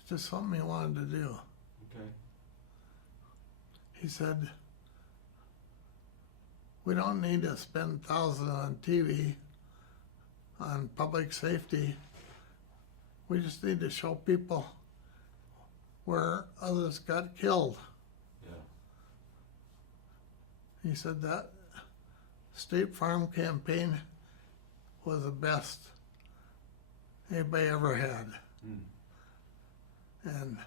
It's just something he wanted to do. Okay. He said, we don't need to spend thousands on TV, on public safety. We just need to show people where others got killed. Yeah. He said that State Farm campaign was the best anybody ever had. Hmm. And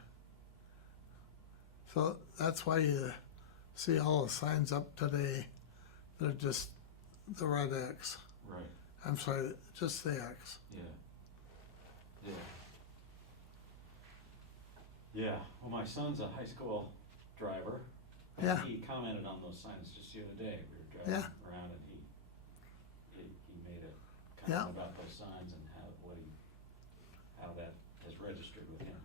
so that's why you see all the signs up today. They're just the red X. Right. I'm sorry, just the X. Yeah. Yeah. Yeah. Well, my son's a high school driver. Yeah. He commented on those signs just the other day. We were driving Yeah. around, and he made a Yeah. comment about those signs and how that has registered with him.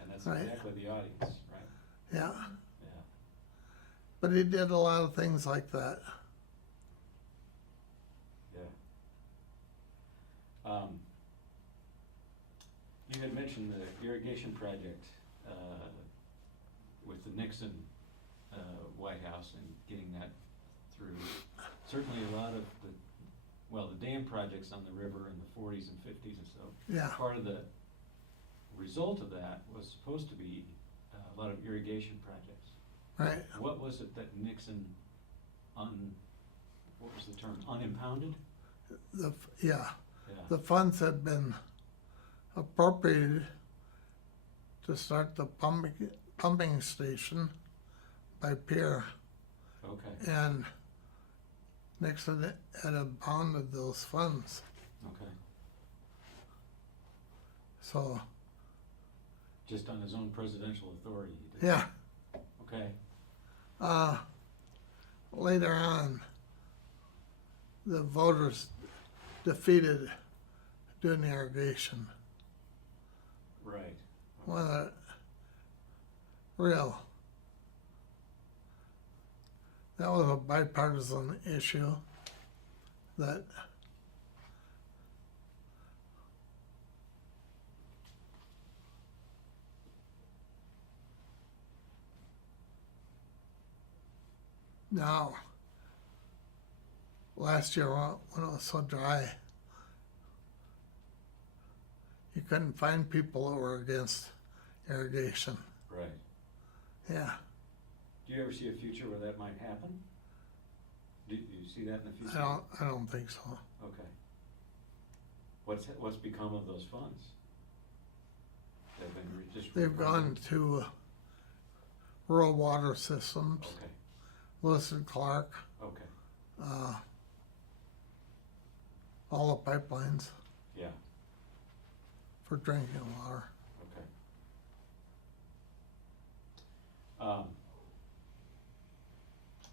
And that's Right. exactly the audience, right? Yeah. Yeah. But he did a lot of things like that. Yeah. You had mentioned the irrigation project with the Nixon White House and getting that through. Certainly a lot of the dam projects on the river in the 40s and 50s and so. Yeah. Part of the result of that was supposed to be a lot of irrigation projects. Right. What was it that Nixon what was the term, unimpounded? Yeah. Yeah. The funds had been appropriated to start the pumping station by pier, Okay, and Nixon had impounded those funds. okay. So, Just on his own presidential authority, he did. yeah. Okay, Later on, the voters defeated doing irrigation. right. One of the real, that was a bipartisan issue that now, last year when it was so dry, you couldn't find people that were against irrigation. Right. Yeah. Do you ever see a future where that might happen? Do you see that in the future? I don't think so. Okay. What's become of those funds? They've been just. They've gone to rural water systems, Okay, Lewis and Clark, okay, all the pipelines yeah, for drinking water. okay.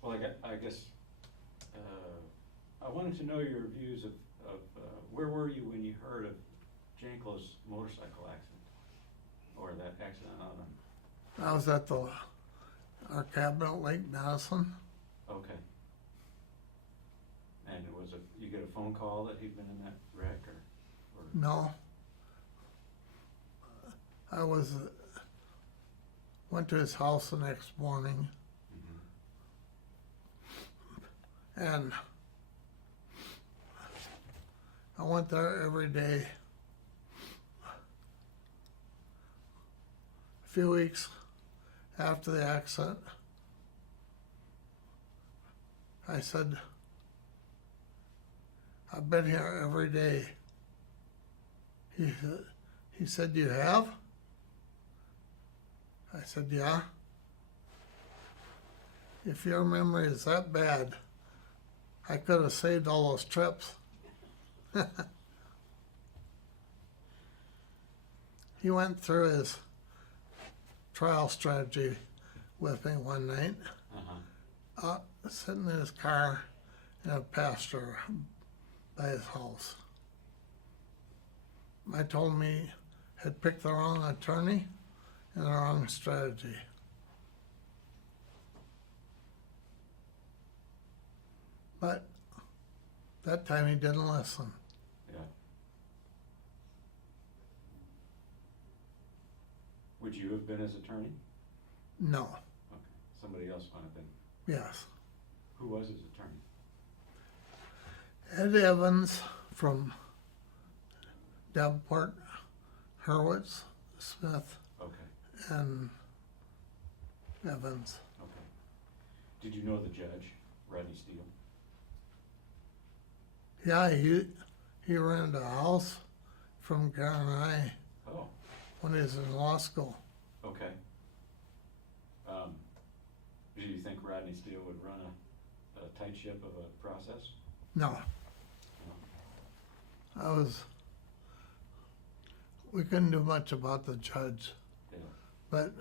Well, I guess, I wanted to know your views of where were you when you heard of Janklow's motorcycle accident? Or that accident on him? I was at our cabin at Lake Madison. Okay. And you get a phone call that he'd been in that wreck or? No. I went to his house the next morning, Mhm. and I went there every day. A few weeks after the accident, I said, I've been here every day. He said, you have? I said, yeah. If your memory is that bad, I could have saved all those trips. He went through his trial strategy with me one night, Uh-huh. sitting in his car in a pasture by his house. I told him he had picked the wrong attorney and the wrong strategy. But that time he didn't listen. Yeah. Would you have been his attorney? No. Okay, somebody else might have been. Yes. Who was his attorney? Ed Evans from Davenport, Hurwitz, Smith, Okay, and Evans. okay. Did you know the judge, Rodney Steele? Yeah, he rented a house from Karen and I Oh, when he was in law school. okay. Do you think Rodney Steele would run a tight ship of a process? No, No? we couldn't do much about the judge, Yeah, but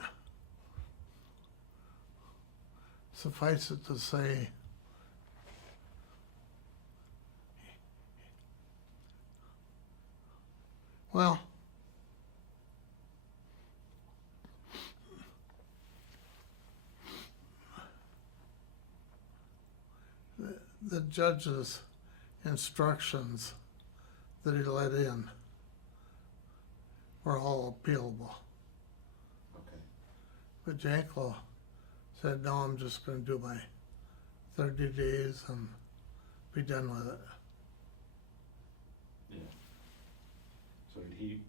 suffice it to say, well, the judge's instructions that he let in were all appealable. Okay. But Janklow said, no, I'm just gonna do my 30 days and be done with it. Yeah. So did he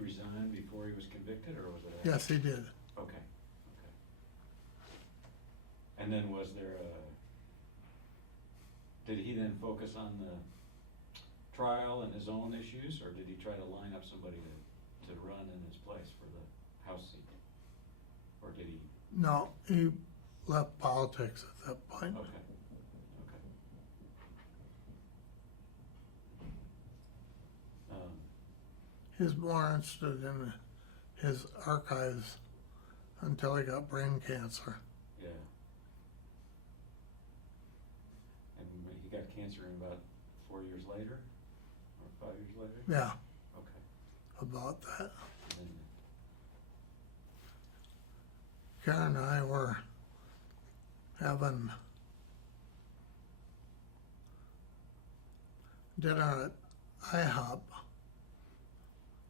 resign before he was convicted, or was it after? Yes, he did. Okay, okay. And then was there did he then focus on the trial and his own issues, or did he try to line up somebody to run in his place for the House seat? Or did he? No, he left politics at that point. Okay, okay. He was more interested in his archives until he got brain cancer. Yeah. And he got cancer in about 4 years later, or 5 years later? Yeah, Okay. about that. And then, Karen and I were having dinner at IHOP,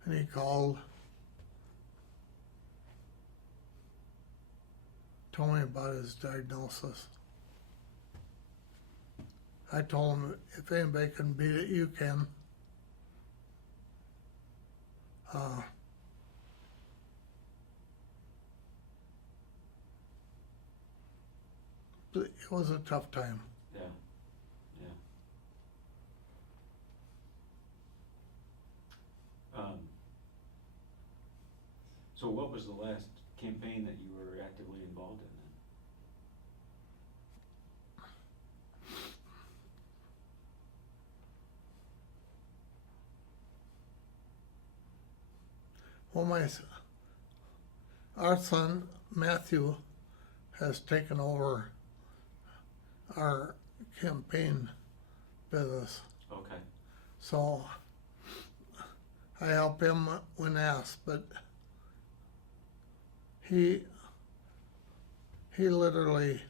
and he called, told me about his diagnosis. I told him, if anybody can beat it, you can. But it was a tough time. yeah, yeah. So what was the last campaign that you were actively involved in then? Well, our son Matthew has taken over our campaign business, Okay, so I help him when asked, but he literally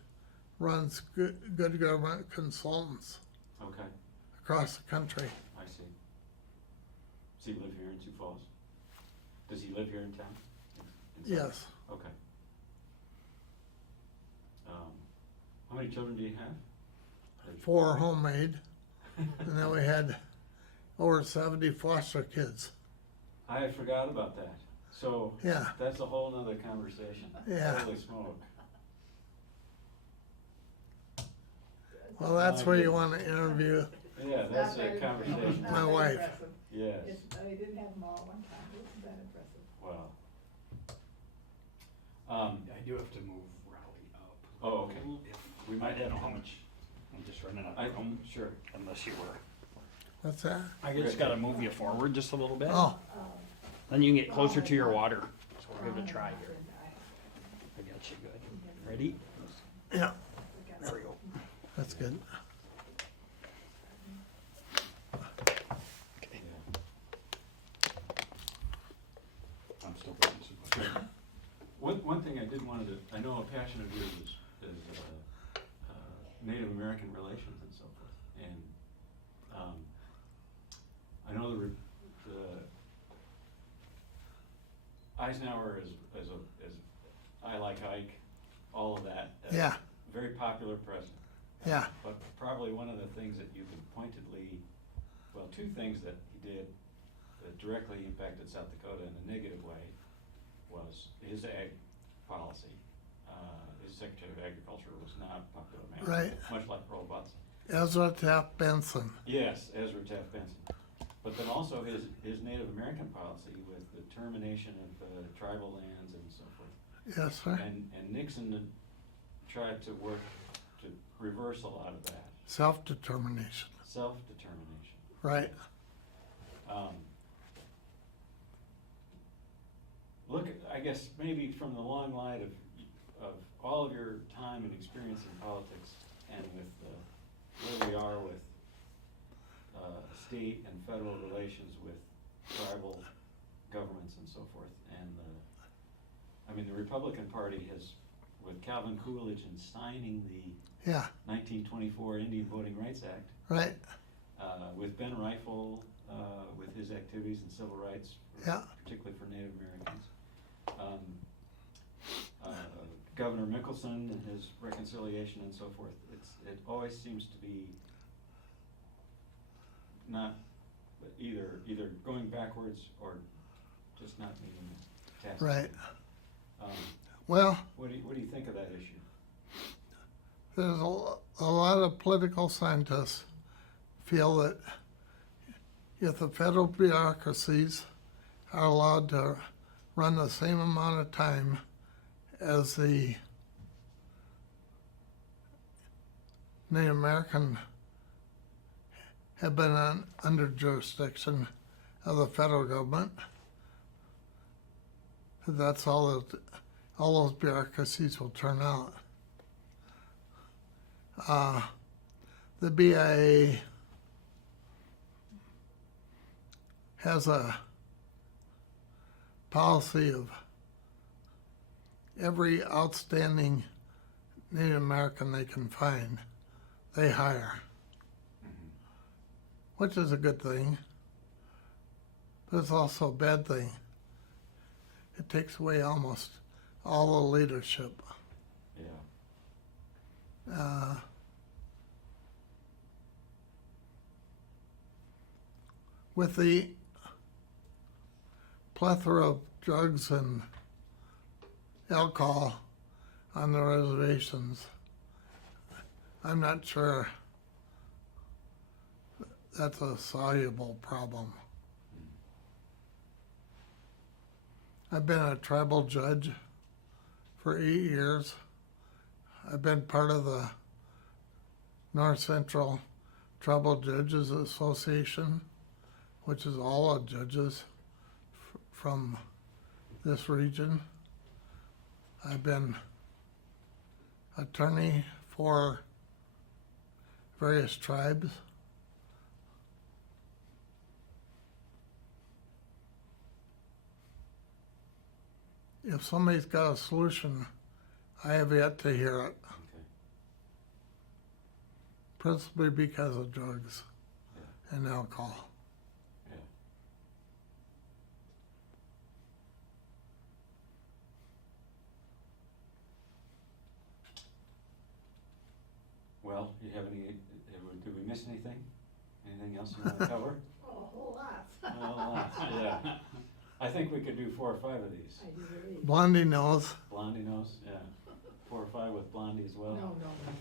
runs good government consultants okay, across the country. I see. Does he live here in Sioux Falls? Does he live here in town? In South? Yes, Okay. How many children do you have? 4 homemade, and then we had over 70 foster kids. I forgot about that. So Yeah. that's a whole nother conversation. Yeah. Holy smoke. Well, that's where you want to interview. Yeah, It's that's not a very- conversation. not My very wife. impressive. Yes. They didn't have them all at one time, it wasn't that impressive. Wow. I do have to move Rowley up. Oh, okay. If, We might I don't have know to. how much, I'm just running up, Sure. unless you were. What's that? I just gotta move you forward just a little bit. Oh, Then you can get closer to your water. So we'll give it a try here. I got you good. Ready? yeah, There we go. that's good. Okay. Yeah. I'm still putting some. One thing I did wanted to, I know a passion of yours is Native American relations and so forth. And I know the Eisenhower is I Like Ike, all of that. Yeah. Very popular president. Yeah, But probably one of the things that you can pointedly, well, 2 things that he did that directly impacted South Dakota in a negative way was his ag policy. His Secretary of Agriculture was not a popular man. Right. Much like Earl Butz. Ezra Taft Benson. Yes, Ezra Taft Benson. But then also his Native American policy with the termination of tribal lands and so forth. Yes, sir. And Nixon tried to work to reverse a lot of that. Self-determination. Self-determination. Right. Look, I guess maybe from the long line of all of your time and experience in politics and with where we are with state and federal relations with tribal governments and so forth, and I mean the Republican Party has with Calvin Coolidge and signing the Yeah, 1924 Indian Voting Rights Act, right. with Ben Reifel, with his activities in civil rights, Yeah. particularly for Native Americans. Governor Mickelson and his reconciliation and so forth. It always seems to be not either going backwards or just not meeting the task. Right. Um, Well, what do you think of that issue? there's a lot of political scientists feel that if the federal bureaucracies are allowed to run the same amount of time as the Native American have been under jurisdiction of the federal government, that's all those bureaucracies will turn out. The BIA has a policy of every outstanding Native American they can find, they hire, which is a good thing, but it's also a bad thing. It takes away almost all the leadership. Yeah. With the plethora of drugs and alcohol on the reservations, I'm not sure that's a soluble problem. I've been a tribal judge for 8 years. I've been part of the North Central Tribal Judges Association, which is all the judges from this region. I've been attorney for various tribes. If somebody's got a solution, I have yet to hear it, Okay. principally because of drugs Yeah. and alcohol. Yeah. Well, you have any? Did we miss anything? Anything else you want to cover? Oh, a whole lot. Well, lots, yeah. I think we could do 4 or 5 of these. I do believe. Blondie knows. Blondie knows, yeah. 4 or 5 with Blondie as well. No,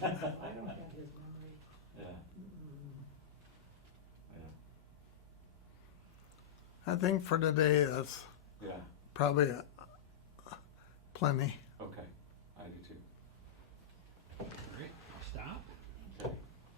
I don't have his memory. Yeah, Mm-mm. yeah, I think for today that's yeah. probably plenty.